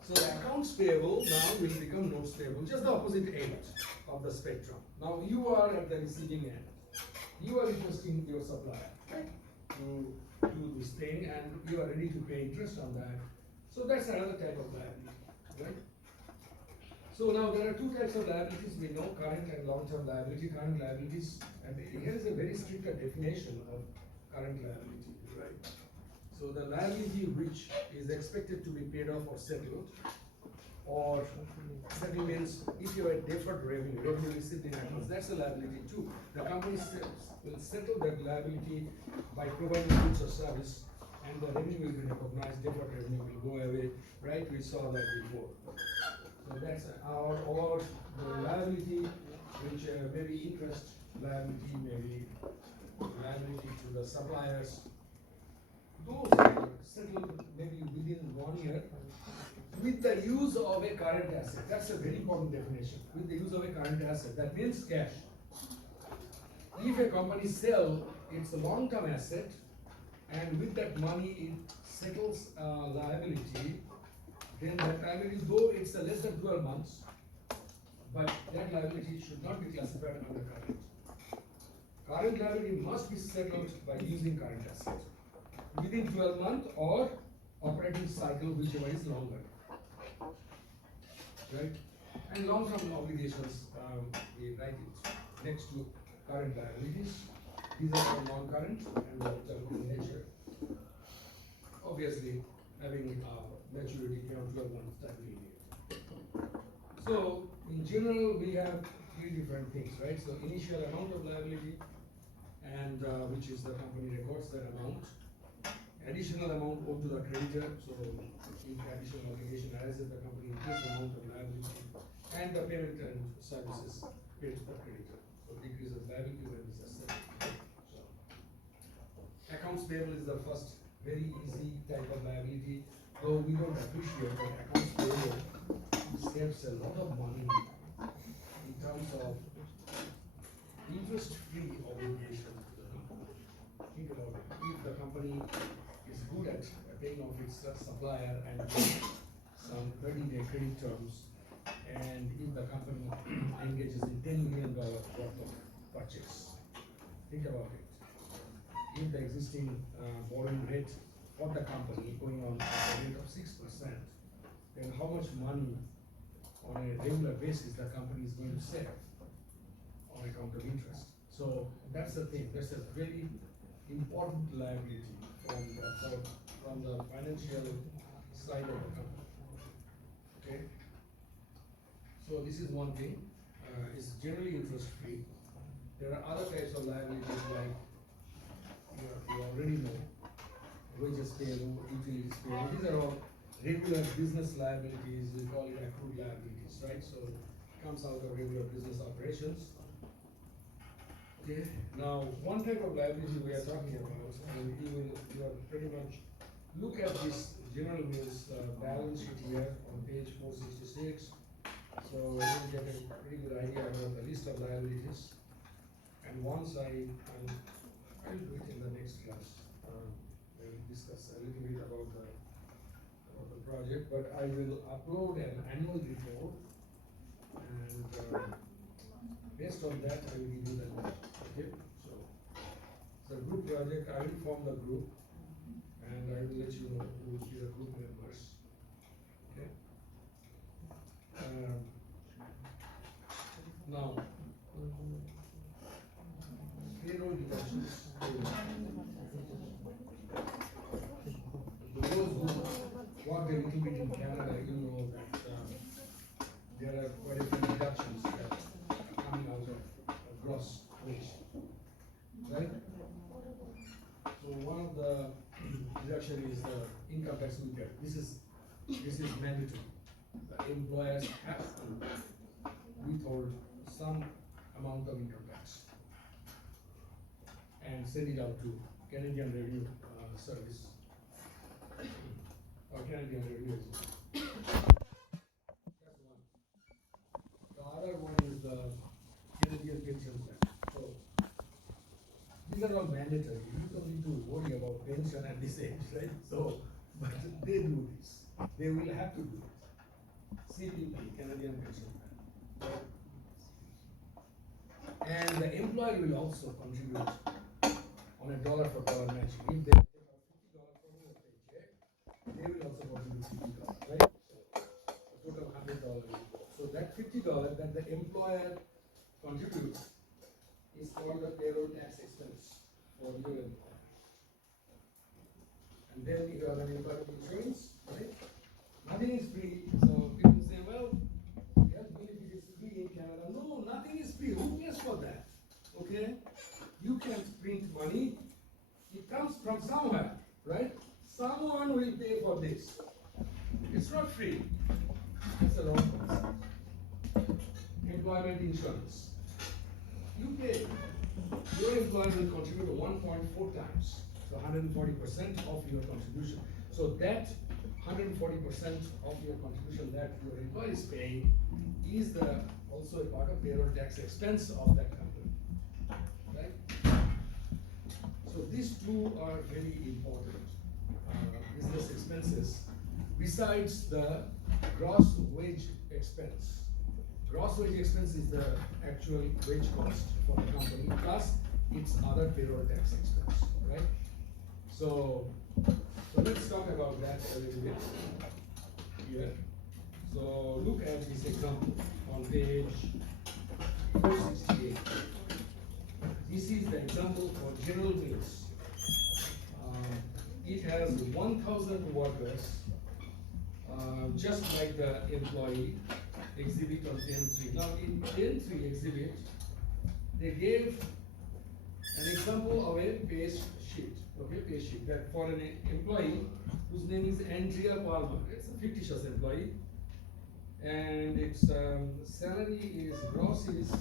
So the accounts payable now will become notes payable, just the opposite end of the spectrum. Now you are at the receiving end. You are requesting your supplier, right, to do this thing, and you are ready to pay interest on that. So that's another type of liability, right? So now there are two types of liabilities. We know current and long-term liability. Current liabilities, and here is a very strict definition of current liability, right? So the liability which is expected to be paid off or settled, or settlements if you have deferred revenue received in advance, that's a liability too. The company will settle that liability by providing goods or service, and the revenue will be recognized, deferred revenue will go away, right? We saw that before. So that's or the liability which maybe interest liability, maybe liability to the suppliers. Those are settled maybe within 1 year with the use of a current asset. That's a very important definition. With the use of a current asset, that means cash. If a company sells its long-term asset, and with that money it settles liability, then that liability, though it's less than 12 months, but that liability should not be classified under current. Current liability must be settled by using current asset within 12 months or operating cycle, whichever is longer, right? And long-term obligations, we write it next to current liabilities. These are all non-current and long-term in nature. Obviously, having maturity beyond 12 months time period. So, in general, we have three different things, right? So, initial amount of liability, and which is the company records that amount. Additional amount owed to the creditor, so if additional obligation arises, the company increases the amount of liability, and the payment and services paid to the creditor. So decreases liability when this is settled. So accounts payable is the first very easy type of liability, though we don't appreciate that accounts payable saves a lot of money in terms of interest-free obligation to the company. Think about it. If the company is good at paying off its supplier and some 30-day credit terms, and if the company engages in $10 million worth of purchase, think about it. If the existing borrowing rate for the company going on at a rate of 6%, then how much money on a regular basis the company is going to save on account of interest? So that's the thing. That's a very important liability from the financial side of the company. Okay. So this is one thing. It's generally interest free. There are other types of liabilities like you already know. Wages payable, utilities payable, these are all regular business liabilities, we call it accrued liabilities, right? So it comes out of regular business operations. Okay, now one type of liability we are talking about, and you are pretty much look at this General Mills balance sheet here on page 466. So you'll get a pretty good idea about the list of liabilities. And once I'll do it in the next class. We'll discuss a little bit about the project, but I will upload an annual report, and based on that, I will give you the number. Okay, so it's a group project. I will form the group, and I will let you know who will be the group members. Okay. Now, payroll deductions. Those who work a little bit in Canada, you know that there are quite a few deductions that are coming out of gross wage, right? So one of the deduction is the income tax we get. This is mandatory. The employers have to withhold some amount of income tax and send it out to Canadian Revenue Service or Canadian Revenue. That's one. The other one is the Canadian Pension Plan. So these are all mandatory. You don't need to worry about pension at this age, right? So, but they do this. They will have to do it. CPP, Canadian Pension Plan. Right? And the employer will also contribute on a dollar for dollar matching. If they take out $50 from your paycheck, they will also contribute $50, right? So a total $100 will go. So that $50 that the employer contributes is called the payroll tax expense for your employer. And then you have an employer insurance, right? Nothing is free. So people say, well, health benefit is free in Canada. No, nothing is free. Who pays for that? Okay? You can't print money. It comes from somewhere, right? Someone will pay for this. It's not free. That's a wrong concept. Employment insurance. You pay. Your employer will contribute 1.4 times, so 140% of your contribution. So that 140% of your contribution that your employer is paying is also a part of payroll tax expense of that company, right? So these two are very important business expenses besides the gross wage expense. Gross wage expense is the actual wage cost for the company plus its other payroll tax expense, right? So let's talk about that a little bit here. So look at this example on page 468. This is the example for General Mills. It has 1,000 workers, just like the employee exhibit on 10.3. Now in 10.3 exhibit, they gave an example of a pay sheet, okay, pay sheet that for an employee whose name is Andrea Palmer. It's a fictitious employee, and its salary is gross is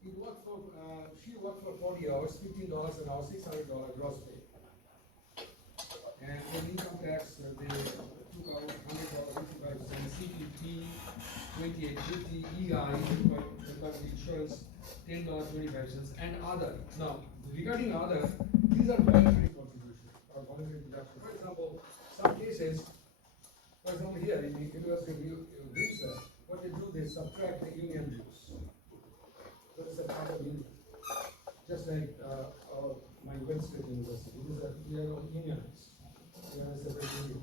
she worked for 40 hours, $15 an hour, $600 gross pay. And in income tax, they took out $100.55, CPP 28.50, EI, employment insurance $10.25, and other. Now, regarding other, these are voluntary contributions or voluntary deductions. For example, some cases, for example, here in the University of Windsor, what they do, they subtract the union dues. So it's a part of union. Just like my Wayne State University, we are all unionized. We are a separate union.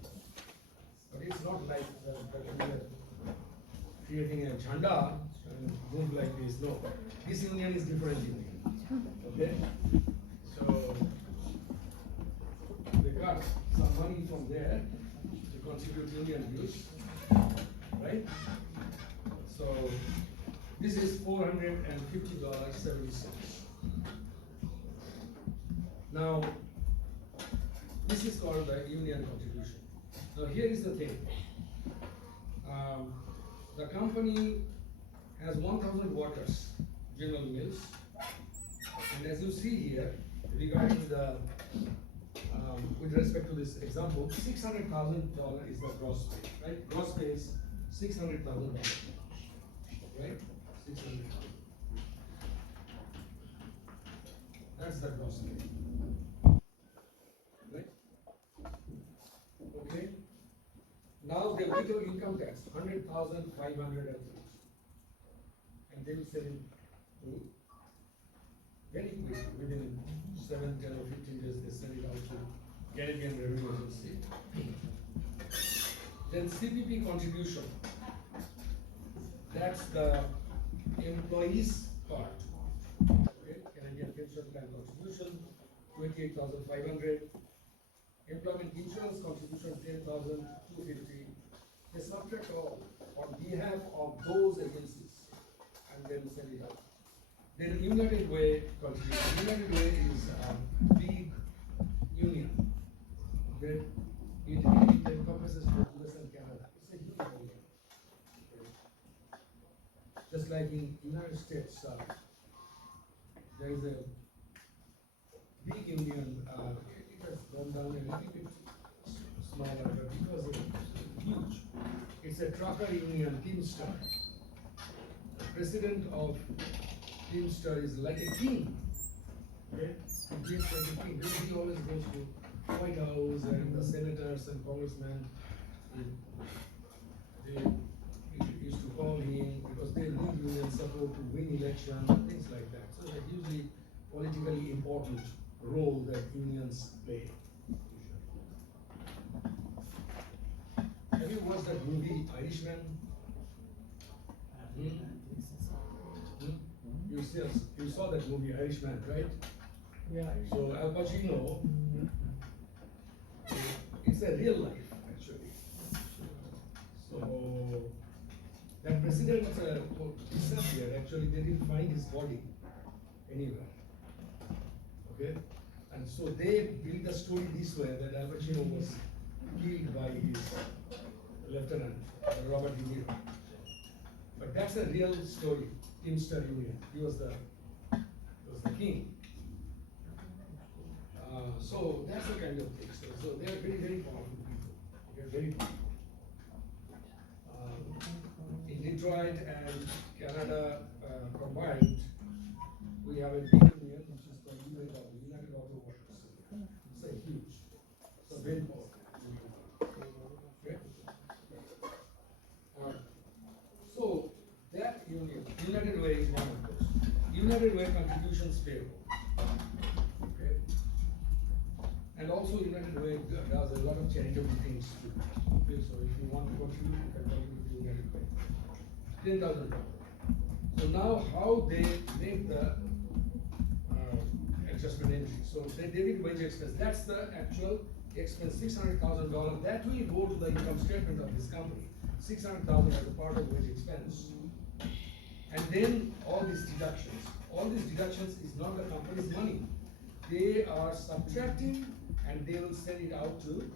But it's not like that we are creating a jhanda and move like this. No. This union is different union. Okay? So they got some money from there to contribute union dues. Right? So this is $450.70. Now, this is called the union contribution. Now, here is the thing. The company has 1,000 workers, General Mills, and as you see here, regarding the, with respect to this example, $600,000 is the gross pay, right? Gross pay is $600,000, right? 600,000. That's the gross pay, right? Okay. Now the legal income tax, 100,500, and they will sell it to very quick, within 7, 10 or 15 days, they send it out to Canadian Revenue Agency. Then CPP contribution, that's the employees part. Okay, Canadian Pension Plan contribution, 28,500. Employment insurance contribution, 10,250. They subtract all on behalf of those agencies and then send it out. Then United Way contribution. United Way is a big union. Okay? It encompasses both US and Canada. It's a huge union. Okay? Just like in United States, there is a big union. It has gone down a little bit smaller, but because it's huge. It's a trucker union, Teamster. The president of Teamster is like a king. Okay? He treats like a king. He always goes to White House and the senators and congressmen. They used to call him because they need union support to win election, things like that. So it's a hugely politically important role that unions play. Have you watched that movie Irishman? You saw that movie Irishman, right? Yeah. So Al Pacino, it's a real life actually. So that president disappeared. Actually, they didn't find his body anywhere. Okay, and so they built the story this way that Al Pacino was killed by his lieutenant Robert De Niro. But that's a real story. Teamster Union. He was the king. So that's the kind of thing. So they are very, very powerful people. They are very powerful. In Detroit and Canada combined, we have a big union which is called United Auto Workers. It's a huge, so very powerful. Okay? So that union, United Way is one of those. United Way contributions payable. Okay? And also United Way does a lot of charitable things too. Okay, so if you want to contribute, you can contribute to United Way. $10,000. So now how they make the adjustment entry. So they debit wage expense, that's the actual expense, $600,000. That will go to the income statement of this company. $600,000 as a part of wage expense. And then all these deductions is not the company's money. They are subtracting and they will send it out to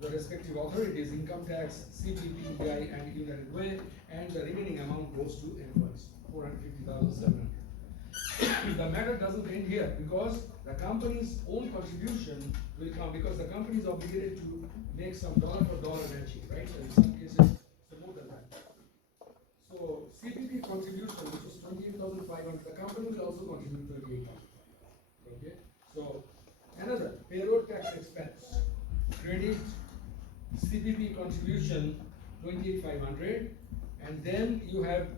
the respective authorities, income tax, CPP, EI, and United Way, and the remaining amount goes to employees, $450,700. The matter doesn't end here because the company's own contribution will come because the company is obligated to make some dollar for dollar matching, right? So in some cases, it's more than that. So CPP contribution, which is 28,500, the company will also contribute 28,000. Okay. So another payroll tax expense, credit CPP contribution 28,500, and then you have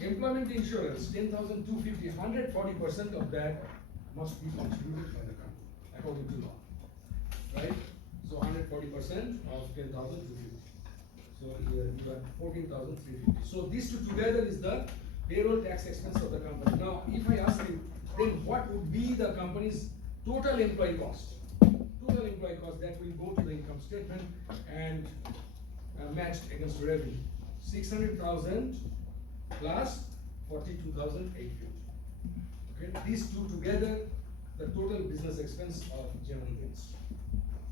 employment insurance 10,250. 140% of that must be contributed by the company according to law, right? So 140% of 10,250. So you got 14,350. So these two together is the payroll tax expense of the company. Now, if I ask you, then what would be the company's total employee cost? Total employee cost that will go to the income statement and matched against revenue. 600,000 plus 42,850. Okay, these two together the total business expense of general gains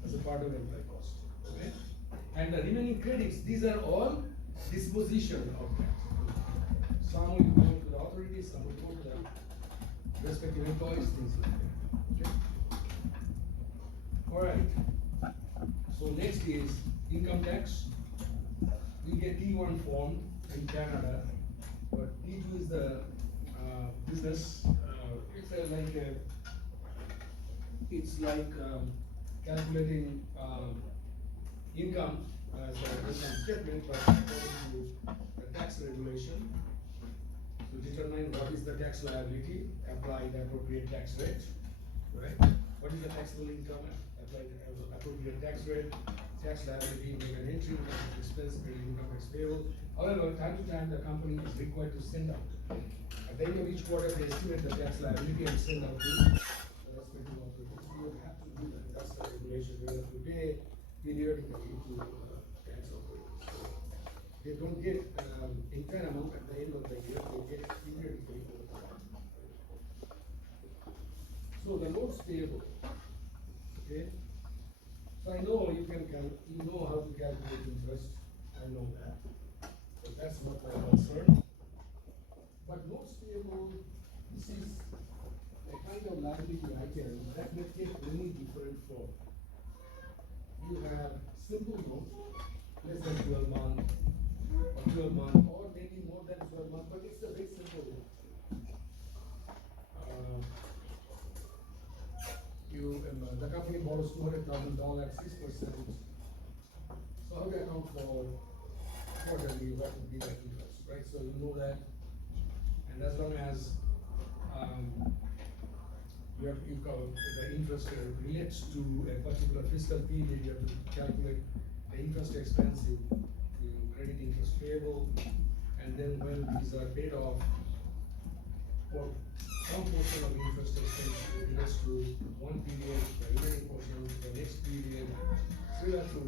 as a part of employee cost, okay? And the remaining credits, these are all disposition of that. Some will go to the authorities, some will go to the respective employees, things like that, okay? All right, so next is income tax. We get T1 form in Canada, but T2 is the business, it's like calculating income as a income statement, but according to the tax regulation, to determine what is the tax liability, apply the appropriate tax rate, right? What is the taxable income, apply the appropriate tax rate, tax liability, make an entry, tax expense, pay income tax payable. However, time to time, the company is required to send out. At the end of each quarter, they estimate the tax liability and send out to the respective authorities. You have to do that, that's the regulation, you have to pay periodically to tax authorities. So they don't get entire amount at the end of the year, they get periodically. So the notes payable, okay? So I know you know how to calculate interest, I know that. So that's not my concern. But notes payable, this is a kind of liability item that may take many different forms. You have simple note, less than 12 months, or 12 months, or maybe more than 12 months, but it's a very simple note. The company borrows $200,000 at 6%. So how do you account for quarterly what would be the interest, right? So you know that, and as long as you cover the interest relates to a particular fiscal period, you have to calculate the interest expense, you credit interest payable, and then when these are paid off, for some portion of interest expense relates to one period, the remaining portion to the next period. So you have to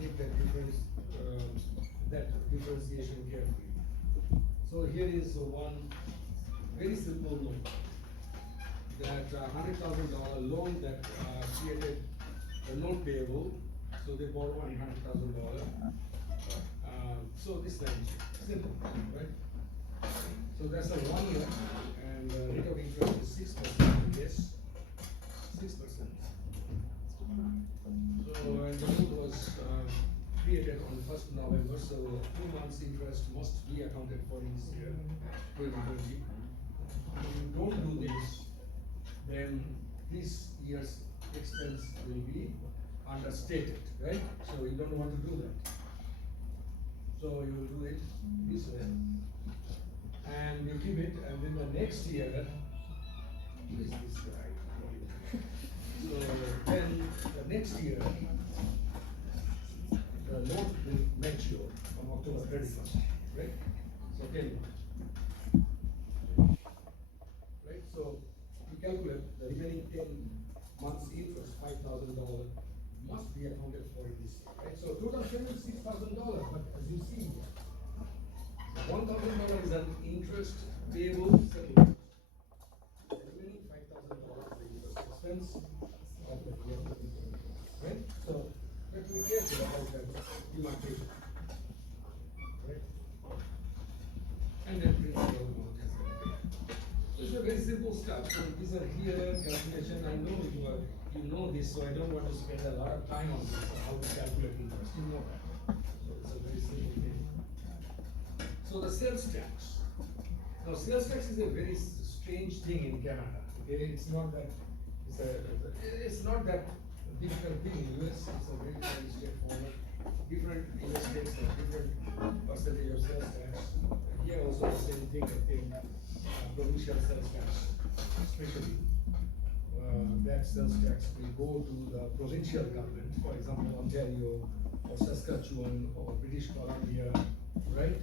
make that difference, that differentiation carefully. So here is one very simple note, that $100,000 loan that created the note payable. So they borrow $100,000. So this language, simple, right? So that's a 1 year, and the rate of interest is 6%, yes, 6%. So, and the note was created on 1st November, so 2 months interest must be accounted for in this year, 2020. If you don't do this, then this year's expense will be understated, right? So you don't want to do that. So you will do it this way. And you keep it, and then the next year, who is this guy? So then the next year, the note will mature on October 31st, right? So 10 months. Right? So you calculate the remaining 10 months interest, $5,000 must be accounted for in this year, right? So total payment is $6,000, but as you see, $1,000 is an interest payable settlement. The remaining $5,000 is the interest expense of the year. Right? So let me be careful about that demarcation. Right? And then principal amount has been paid. So it's a very simple stuff. So these are here, calculation. I know you know this, so I don't want to spend a lot of time on this, how to calculate interest. You know that. So it's a very simple thing. So the sales tax. Now sales tax is a very strange thing in Canada. Okay, it's not that difficult thing in US. It's a very straightforward. Different US states have different percentage of sales tax. Here also the same thing. I think provincial sales tax, especially that sales tax will go to the provincial government. For example, Ontario or Saskatchewan or British Columbia, right?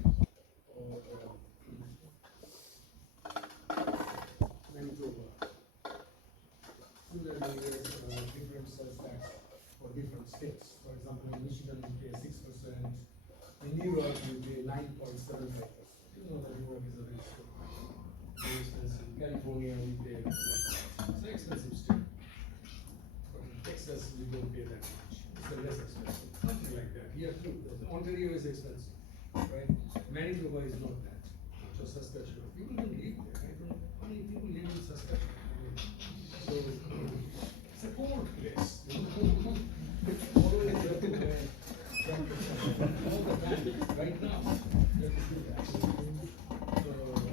Manitoba. Similarly, there's different sales tax for different states. For example, in Michigan you pay 6%. In New York you pay 9.75%. You know that New York is a very expensive. California we pay It's expensive still. But in Texas, we don't pay that much. It's a less expensive, something like that. Here too, Ontario is expensive, right? Manitoba is not that. So Saskatchewan, people don't live there. I don't know how many people live in Saskatchewan. So it's a cold place. Always have to wear jackets all the time. Right now, you have to do that. So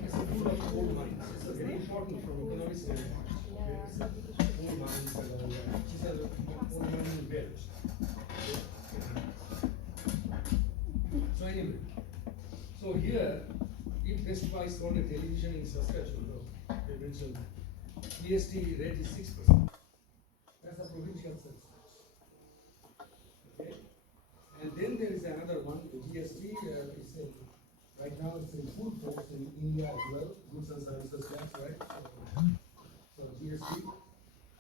it's a full of coal mines. It's a very important from economic standpoint. Okay? It's a coal mines and all that. These are the coal mining belts. So anyway, so here, if Best Buy is on a television in Saskatchewan, they mentioned PST rate is 6%. That's a provincial sales tax. Okay? And then there is another one, the GST is in, right now it's in food folks in India as well, goods and services tax, right? So GST.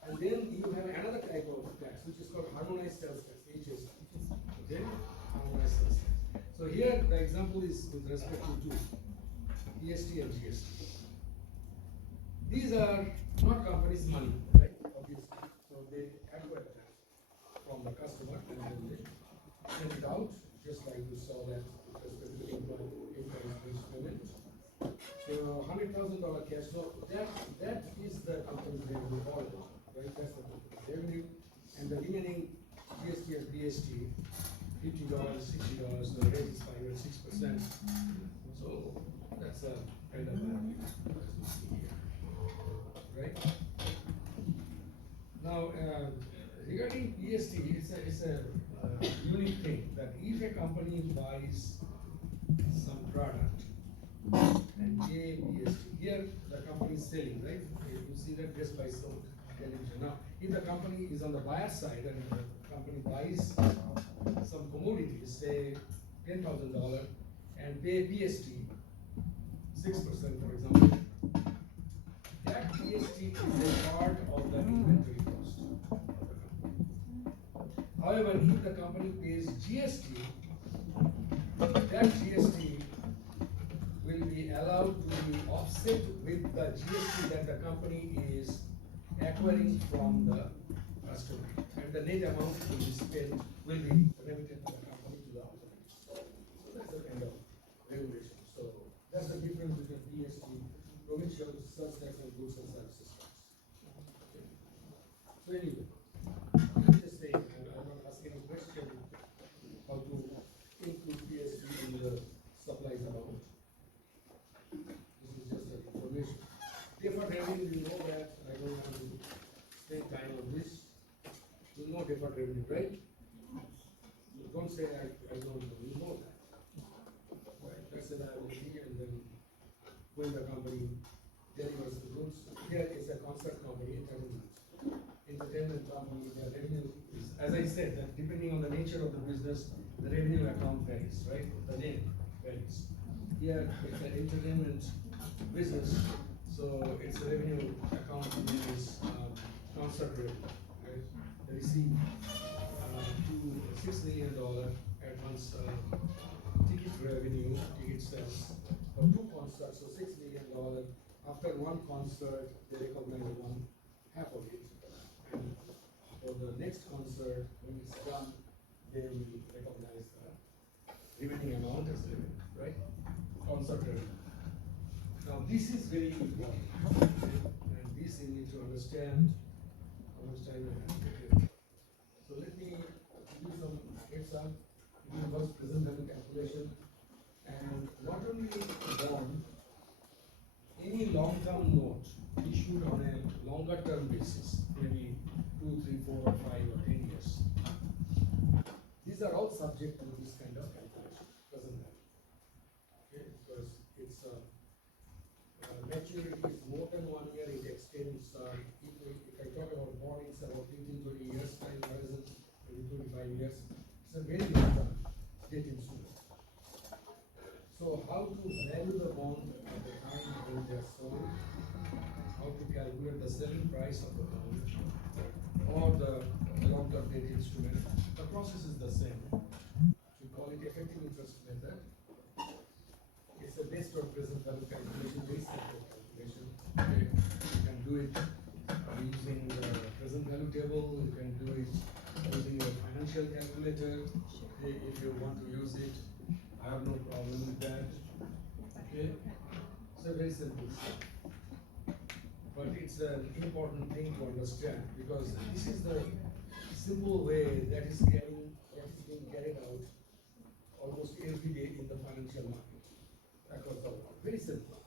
And then you have another type of tax, which is called harmonized sales tax, HST. Okay? Harmonized sales tax. So here, the example is with respect to two, PST and GST. These are not companies' money, right? Obviously. So they acquire that from the customer and then they send it out, just like you saw that with respect to employees-based payment. So $100,000 cash flow, that is the company's revenue, all of it, right? That's the company's revenue. And the remaining GST and PST, $50, $60, the rate is 5 or 6%. So that's a kind of value, as we see here. Right? Now, regarding PST, it's a unique thing that if a company buys some product and pay PST, here the company is selling, right? You see that Best Buy sold television. Now, if the company is on the buyer side and the company buys some commodities, say $10,000, and pay PST 6%, for example, that PST is a part of the inventory cost of the company. However, if the company pays GST, that GST will be allowed to be offset with the GST that the company is acquiring from the customer. And the net amount will be spent, will be remitted to the company to the authorities. So that's the kind of regulation. So that's the difference between PST, provincial sales tax, and goods and services tax. Okay. So anyway, let me just say, I'm not asking a question how to include PST in the supplies amount. This is just an information. Deferred revenue, you know that, I don't have to spend time on this. You know deferred revenue, right? You don't say I don't know, you know that. Right? That's a liability, and then when the company delivers the goods, here is a concert company, entertainment company, the revenue is, as I said, that depending on the nature of the business, the revenue account varies, right? The name varies. Here, it's an entertainment business, so its revenue account name is concert revenue, right? They receive $6 million advance ticket revenue, ticket sales for 2 concerts, so $6 million. After one concert, they recognize half of it. And for the next concert, when it's done, they will recognize the remaining amount as revenue, right? Concert revenue. Now, this is very important, okay? And this you need to understand. How much time I have here? So let me give you some heads up, give you first present value calculation, and not only bond, any long-term note issued on a longer-term basis, maybe 2, 3, 4, or 5, or 10 years. These are all subject to this kind of calculation, present value. Okay, because it's maturity is more than 1 year, it extends. If I talk about bond, it's about 15, 20 years time horizon, maybe 25 years. It's a very long-term debt instrument. So how to value the bond at the time when they are sold, how to calculate the selling price of the bond or the long-term debt instrument, the process is the same. We call it effective interest method. It's a based on present value calculation, very simple calculation. Okay. You can do it. We table, you can do it using your financial calculator, if you want to use it. I have no problem with that, okay? So very simple stuff. But it's an important thing to understand, because this is the simple way that is being carried out almost every day in the financial market across the world. Very simple.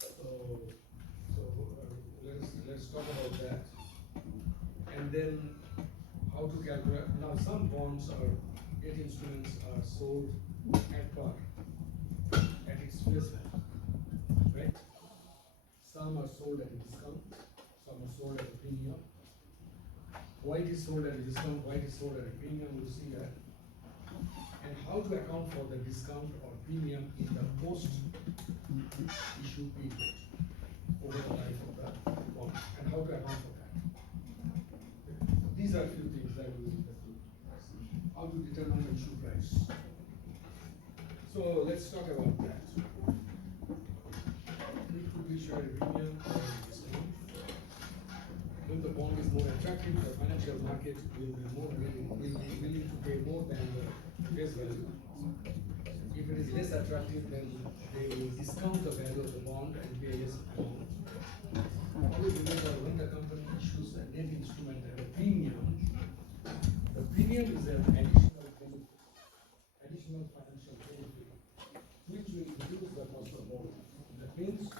So let's talk about that. And then how to calculate. Now some bonds or debt instruments are sold at par, at its face value, right? Some are sold at a discount, some are sold at a premium. Why it is sold at a discount, why it is sold at a premium, we'll see that. And how to account for the discount or premium in the post-issue period over the life of the bond, and how to account for that. These are a few things that we will have to see. How to determine the issue price. So let's talk about that. Share a premium or a discount. When the bond is more attractive, the financial market will be willing to pay more than the face value. If it is less attractive, then they will discount the value of the bond and pay less amount. Always remember, when the company issues a debt instrument at a premium, the premium is an additional benefit, additional financial benefit, which will reduce the cost of borrowing. That means,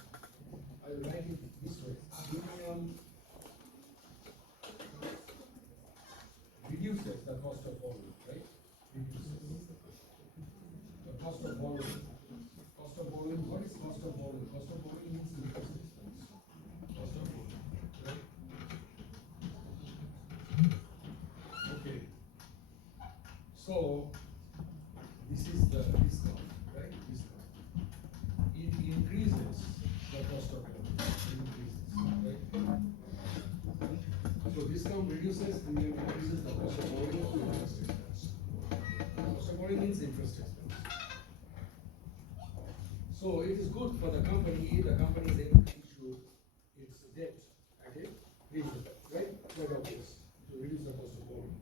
I will write it this way: premium reduces the cost of borrowing, right? Reduces the cost of borrowing. Cost of borrowing. What is cost of borrowing? Cost of borrowing means interest expense. Cost of borrowing, right? Okay. So this is the discount, right? Discount. It increases the cost of borrowing. Right? So discount reduces, premium increases the cost of borrowing to interest expense. Cost of borrowing means interest expense. So it is good for the company if the company is able to issue its debt at a reasonable, right? Quite obvious, to reduce the cost of borrowing.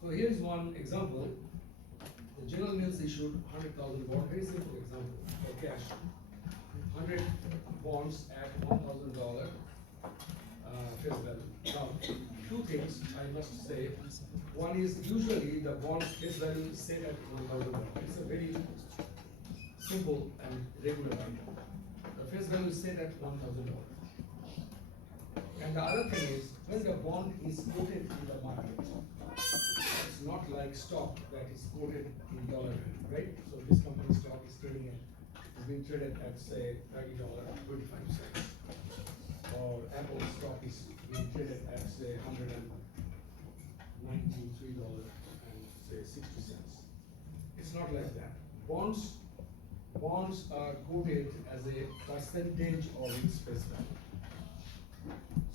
So here is one example. The General Mills issued 100,000 bonds. Very simple example for cash. 100 bonds at $1,000 face value. Now, two things I must say. One is, usually the bond's face value is set at $1,000. It's a very simple and regular item. The face value is set at $1,000. And the other thing is, when the bond is quoted in the market, it's not like stock that is quoted in dollar value, right? So this company's stock is trading at, is being traded at, say, $30.25. Or Apple stock is being traded at, say, $193 and say 60 cents. It's not like that. Bonds are quoted as a percentage of its face value.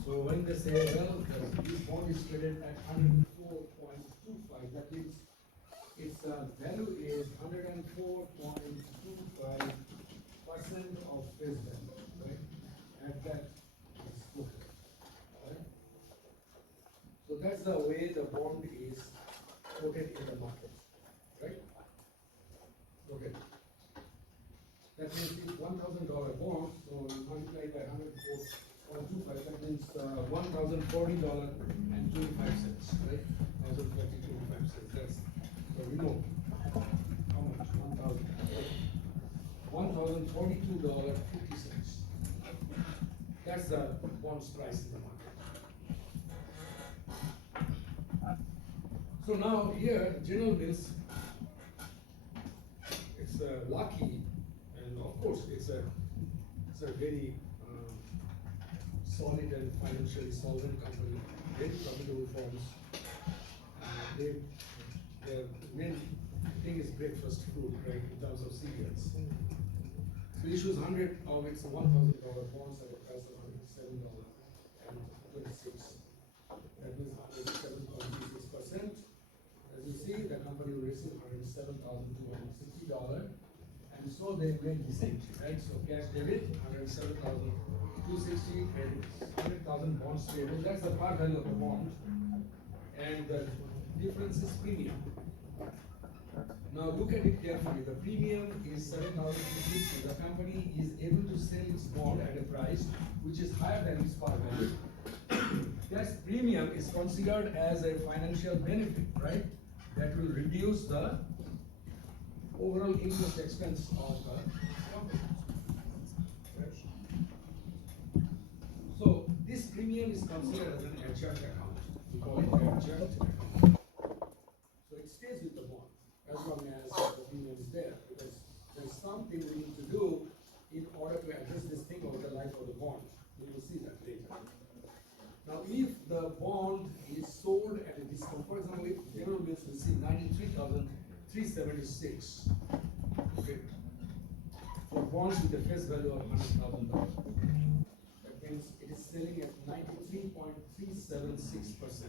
So when they say, well, this bond is traded at 104.25, that means its value is 104.25% of face value, right? And that is quoted, right? So that's the way the bond is quoted in the market, right? Okay. That means it's $1,000 bond, so multiplied by 104.25, that means $1,040.25, right? $1,040.25. That's so we know how much. $1,042.50. That's the bond's price in the market. So now here, General Mills, it's lucky, and of course it's a very solid and financially solvent company, very profitable firms. Their main thing is breakfast food, right, in terms of cereals. So issues 100 of its $1,000 bonds at a price of $107.26. That means 107.26%. As you see, the company will receive $107,260. And so they make this entry, right? So cash debit, $107,260, credit $100,000 20,000 bonds payable, that's the par value of the bond, and the difference is premium. Now look at it carefully, the premium is 7,250, the company is able to sell its bond at a price which is higher than its par value. That premium is considered as a financial benefit, right? That will reduce the overall interest expense of the company. Right? So this premium is considered as an adjunct account. We call it adjunct account. So it stays with the bond as long as the premium is there, because there's something we need to do in order to address this thing over the life of the bond. We will see that later. Now, if the bond is sold at a discount, for example, if General Mills received 93,376, okay, for bonds with a face value of $100,000, that means it is selling at 93.376%.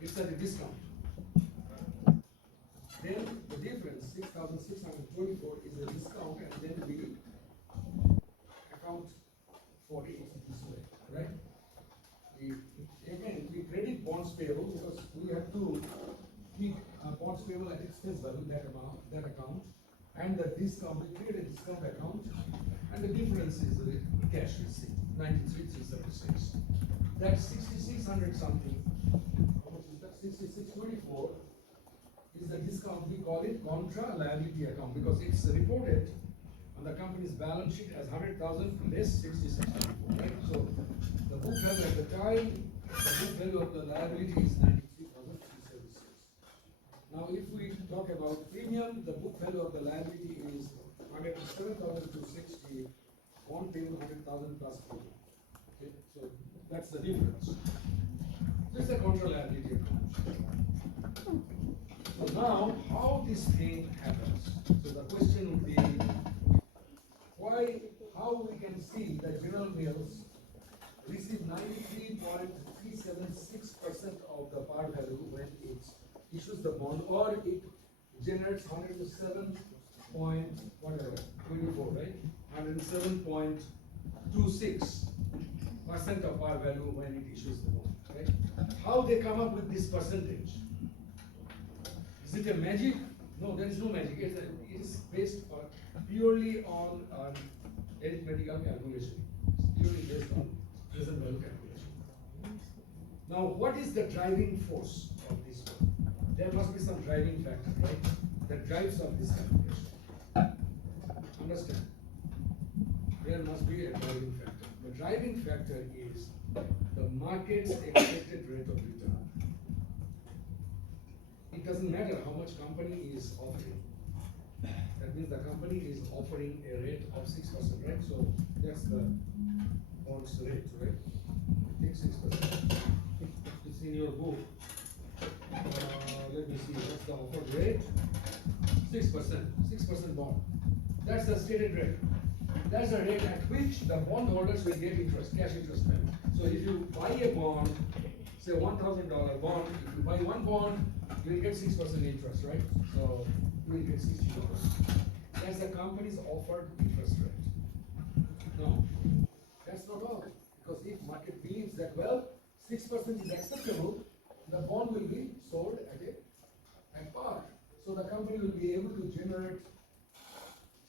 It's at a discount. Then the difference, 6,624, is a discount, and then we account for it this way, right? Again, we credit bonds payable because we have to keep bonds payable at its face value, that amount, that account, and the discount, we create a discount account, and the difference is the cash receipt, 93,376. That's 6,600 something. How much is that? 6,624 is the discount. We call it contra liability account because it's reported on the company's balance sheet as 100,000 less 6,624, right? So the book value at the time, the book value of the liability is 93,376. Now, if we talk about premium, the book value of the liability is 107,260, bond payment 100,000 plus premium. Okay, so that's the difference. This is a contra liability account. So now, how this thing happens? So the question would be, how we can see that General Mills receive 93.376% of the par value when it issues the bond, or it generates 107.24, right? 107.26% of par value when it issues the bond, right? How they come up with this percentage? Is it a magic? No, there is no magic. It is based purely on arithmetical calculation. It's purely based on present value calculation. Now, what is the driving force of this one? There must be some driving factor, right? That drives up this calculation. Understand? There must be a driving factor. The driving factor is the market's expected rate of return. It doesn't matter how much company is offering. That means the company is offering a rate of 6%, right? So that's the bonds rate, right? Take 6%. It's in your book. Let me see, what's the offered rate? 6%. 6% bond. That's the stated rate. That's the rate at which the bondholders will get interest, cash interest payment. So if you buy a bond, say $1,000 bond, if you buy one bond, you will get 6% interest, right? So you will get $60. That's the company's offered interest rate. No, that's not all. Because if market believes that, well, 6% is acceptable, the bond will be sold at par. So the company will be able to generate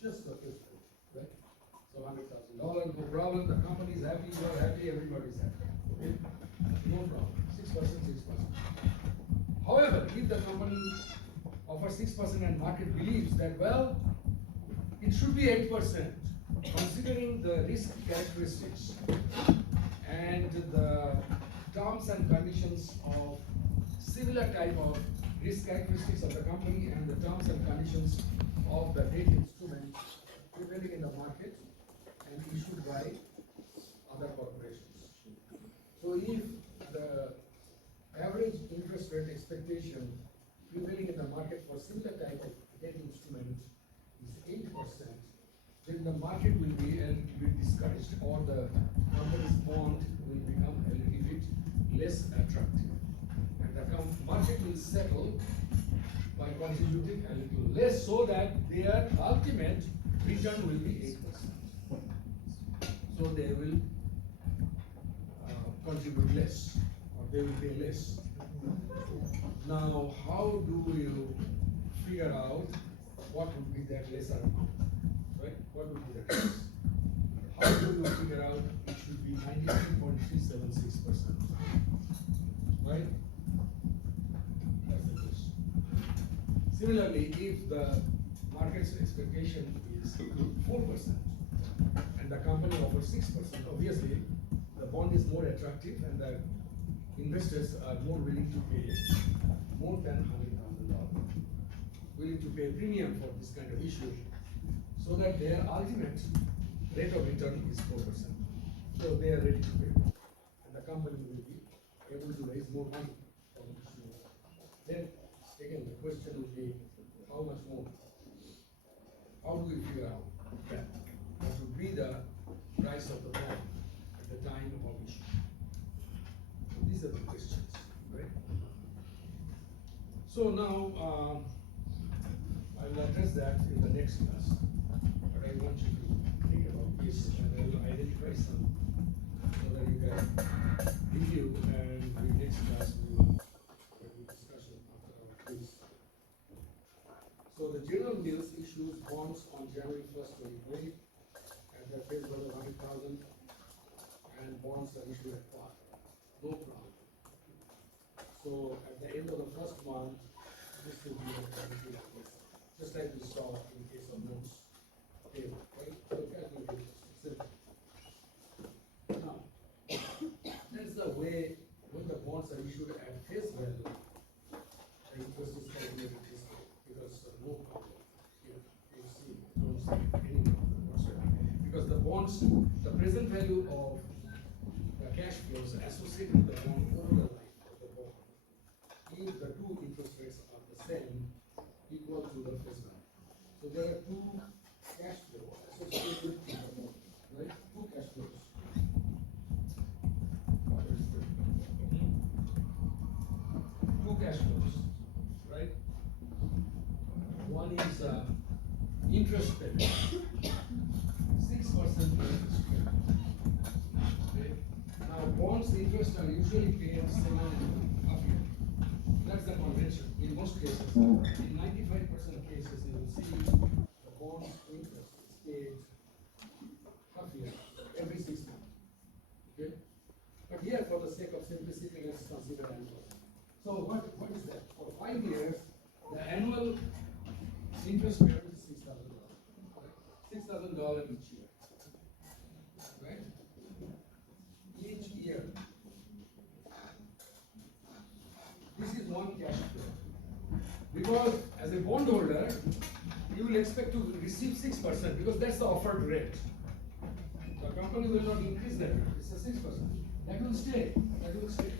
just the face value, right? So $100,000, no problem. The company is happy, you are happy, everybody is happy. Okay? No problem. 6%, 6%. However, if the company offers 6% and market believes that, well, it should be 8%, considering the risk characteristics and the terms and conditions of similar type of risk characteristics of the company and the terms and conditions of the debt instrument prevailing in the market and issued by other corporations. So if the average interest rate expectation prevailing in the market for similar type of debt instrument is 8%, then the market will be a little bit discouraged, or the company's bond will become a little bit less attractive. And the market will settle by contributing a little less so that their ultimate return will be 8%. So they will contribute less, or they will pay less. Now, how do you figure out what would be that lesser amount, right? What would be that less? How do you figure out it should be 93.376%, right? That's the question. Similarly, if the market's expectation is 4% and the company offers 6%, obviously the bond is more attractive and the investors are more willing to pay more than $100,000, willing to pay premium for this kind of issue, so that their ultimate rate of return is 4%. So they are ready to pay, and the company will be able to raise more money from this issue. Then again, the question will be, how much more? How do we figure out that? What would be the price of the bond at the time of issue? So these are the questions, right? So now, I will address that in the next class, but I want you to think about this, and I will identify some so that you can review, and the next class we will have a discussion after our quiz. So the General Mills issues bonds on January 1st, 2020 at the face value of 100,000, and bonds are issued at par. No problem. So at the end of the first month, this will be a quantity like this, just like we saw in case of notes payable, right? So calculate this, it's simple. Now, that's the way when the bonds are issued at face value, the interest is calculated this way, because no problem here. You see, don't see any problem whatsoever. Because the bonds, the present value of the cash flows associated with the bond over the life of the bond, if the two interest rates are the same, equal to the face value. So there are two cash flows associated with the bond, right? Two cash flows. Two cash flows, right? One is interest payment, 6% interest payment. Okay? Now bonds interest are usually paid 7.5 years. That's the convention in most cases. In 95% of cases, you will see the bond interest is paid half year, every 6 months. Okay? But here, for the sake of simplicity, let's consider annual. So what is that? For 5 years, the annual interest payment is $6,000. $6,000 each year. Right? Each year. This is one cash flow. Because as a bondholder, you will expect to receive 6% because that's the offered rate. The company will not increase that rate. It's a 6%. That will stay. That will stay.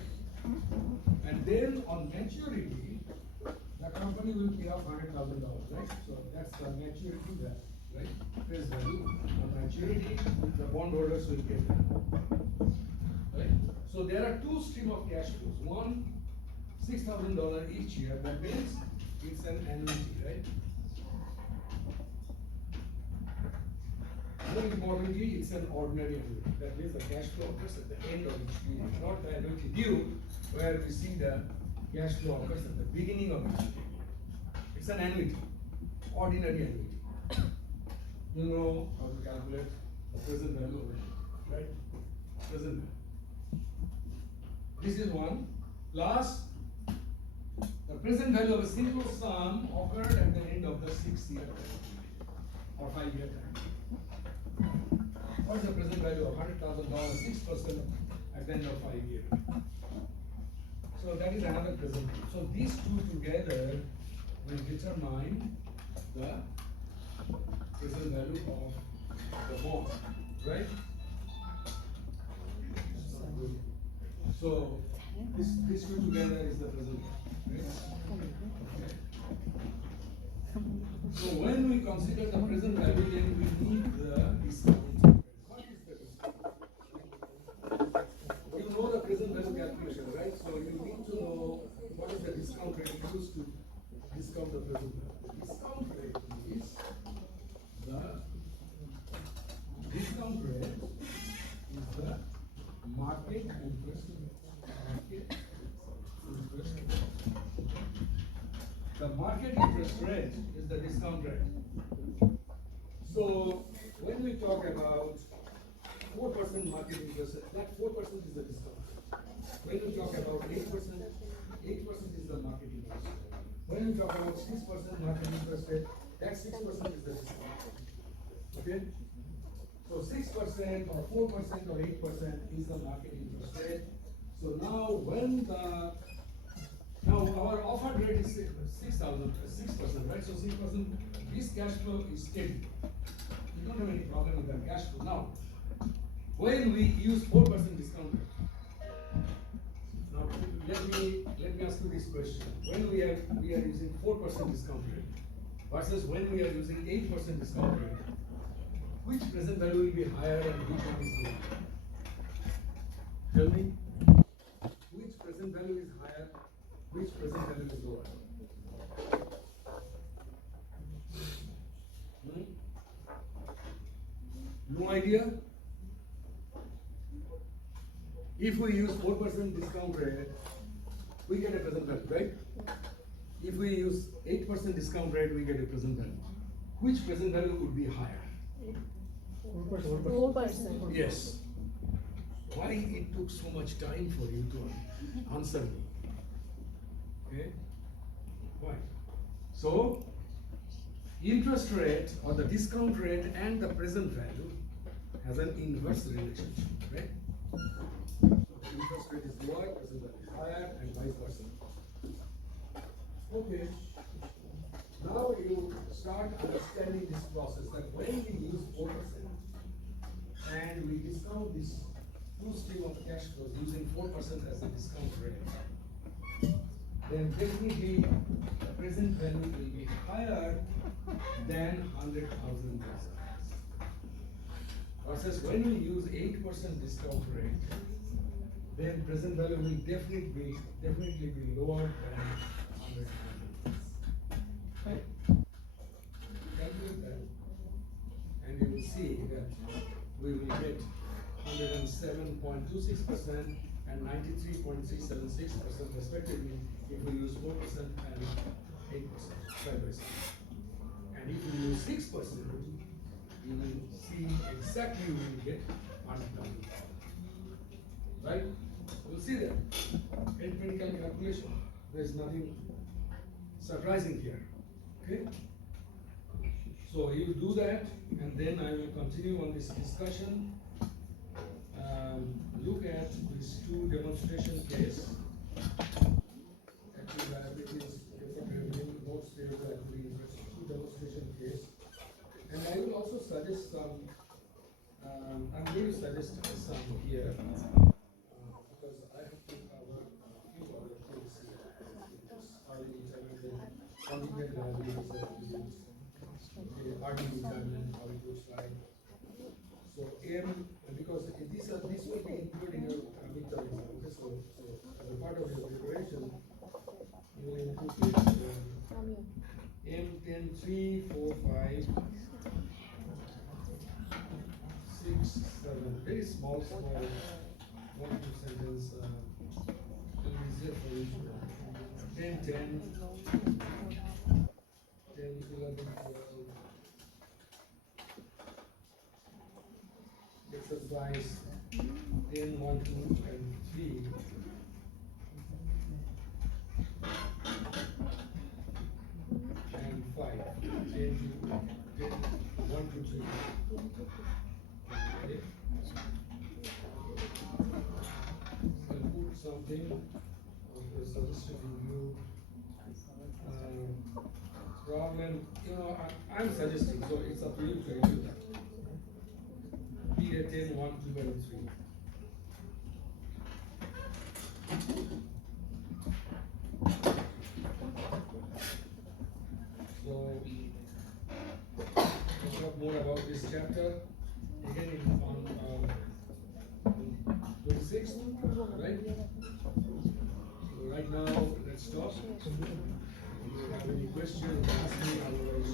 And then on maturity, the company will pay off $100,000, right? So that's the maturity there, right? Face value. On maturity, the bondholders will pay that. Right? So there are two streams of cash flows. One, $6,000 each year. That means it's an annuity, right? More importantly, it's an ordinary annuity. That means the cash flow occurs at the end of each period, not the annuity due, where we see the cash flow occurs at the beginning of each period. It's an annuity, ordinary annuity. You know how to calculate the present value of it, right? Present value. This is one. Plus, the present value of a simple sum occurred at the end of the 6-year or 5-year term. What is the present value of $100,000, 6% at the end of 5 years? So that is another present value. So these two together will determine the present value of the bond, right? So these two together is the present value, right? Okay. So when we consider the present value, then we need the discount. What is the discount? You know the present value calculation, right? So you need to know what is the discount rate used to discount the present value. The discount rate is the market market interest. Market interest. The market interest rate is the discount rate. So when we talk about 4% market interest rate, that 4% is the discount rate. When we talk about 8%, 8% is the market interest rate. When we talk about 6% market interest rate, that 6% is the discount rate. Okay? So 6% or 4% or 8% is the market interest rate. So now our offered rate is 6%, right? So 6%, this cash flow is steady. We don't have any problem with that cash flow. Now, when we use 4% discount rate, now let me ask you this question. When we are using 4% discount rate versus when we are using 8% discount rate, which present value will be higher and which one is lower? Tell me, which present value is higher, which present value is lower? No idea? If we use 4% discount rate, we get a present value, right? If we use 8% discount rate, we get a present value. Which present value would be higher? 4%. Yes. Why it took so much time for you to answer me? Okay? Why? So, interest rate or the discount rate and the present value has an inverse relationship, right? So, interest rate is lower, present value is higher, and vice versa. Okay. Now you start understanding this process that when we use 4% and we discount this full stream of cash flows using 4% as a discount rate, then definitely the present value will be higher than 100,000 pesos. Versus when we use 8% discount rate, then present value will definitely be lower than 100,000. Right? Calculate that, and you will see that we will get 107.26% and 93.676% respectively if we use 4% and 8% side by side. And if we use 6%, you will see exactly you will get 100,000. Right? You'll see that. Arithmetical calculation. There is nothing surprising here. Okay? So you do that, and then I will continue on this discussion. Look at these two demonstration case. Actually, it is notes there that we two demonstration case, and I will also suggest some. I'm going to suggest some here because I have to cover a few other things here. Early retirement, contingent liabilities, early retirement, how it looks like. So because this will be included in your midterm exam. Okay, so as a part of your preparation, you will include this M10, 3, 4, 5, 6, 7. Very small, one, two sentence. Will be easier for you. 10, 10, 11, 12. Exercise 10, 1, 2, and 3. And 5. 10, 1, 2, 3. Okay. I'll put something of the suggested review. Problem, I'm suggesting, so it's up to you to review that. Be a 10, 1, 2, and 3. So, we'll talk more about this chapter again on 26th, right? So right now, let's stop. If you have any questions, ask me, otherwise.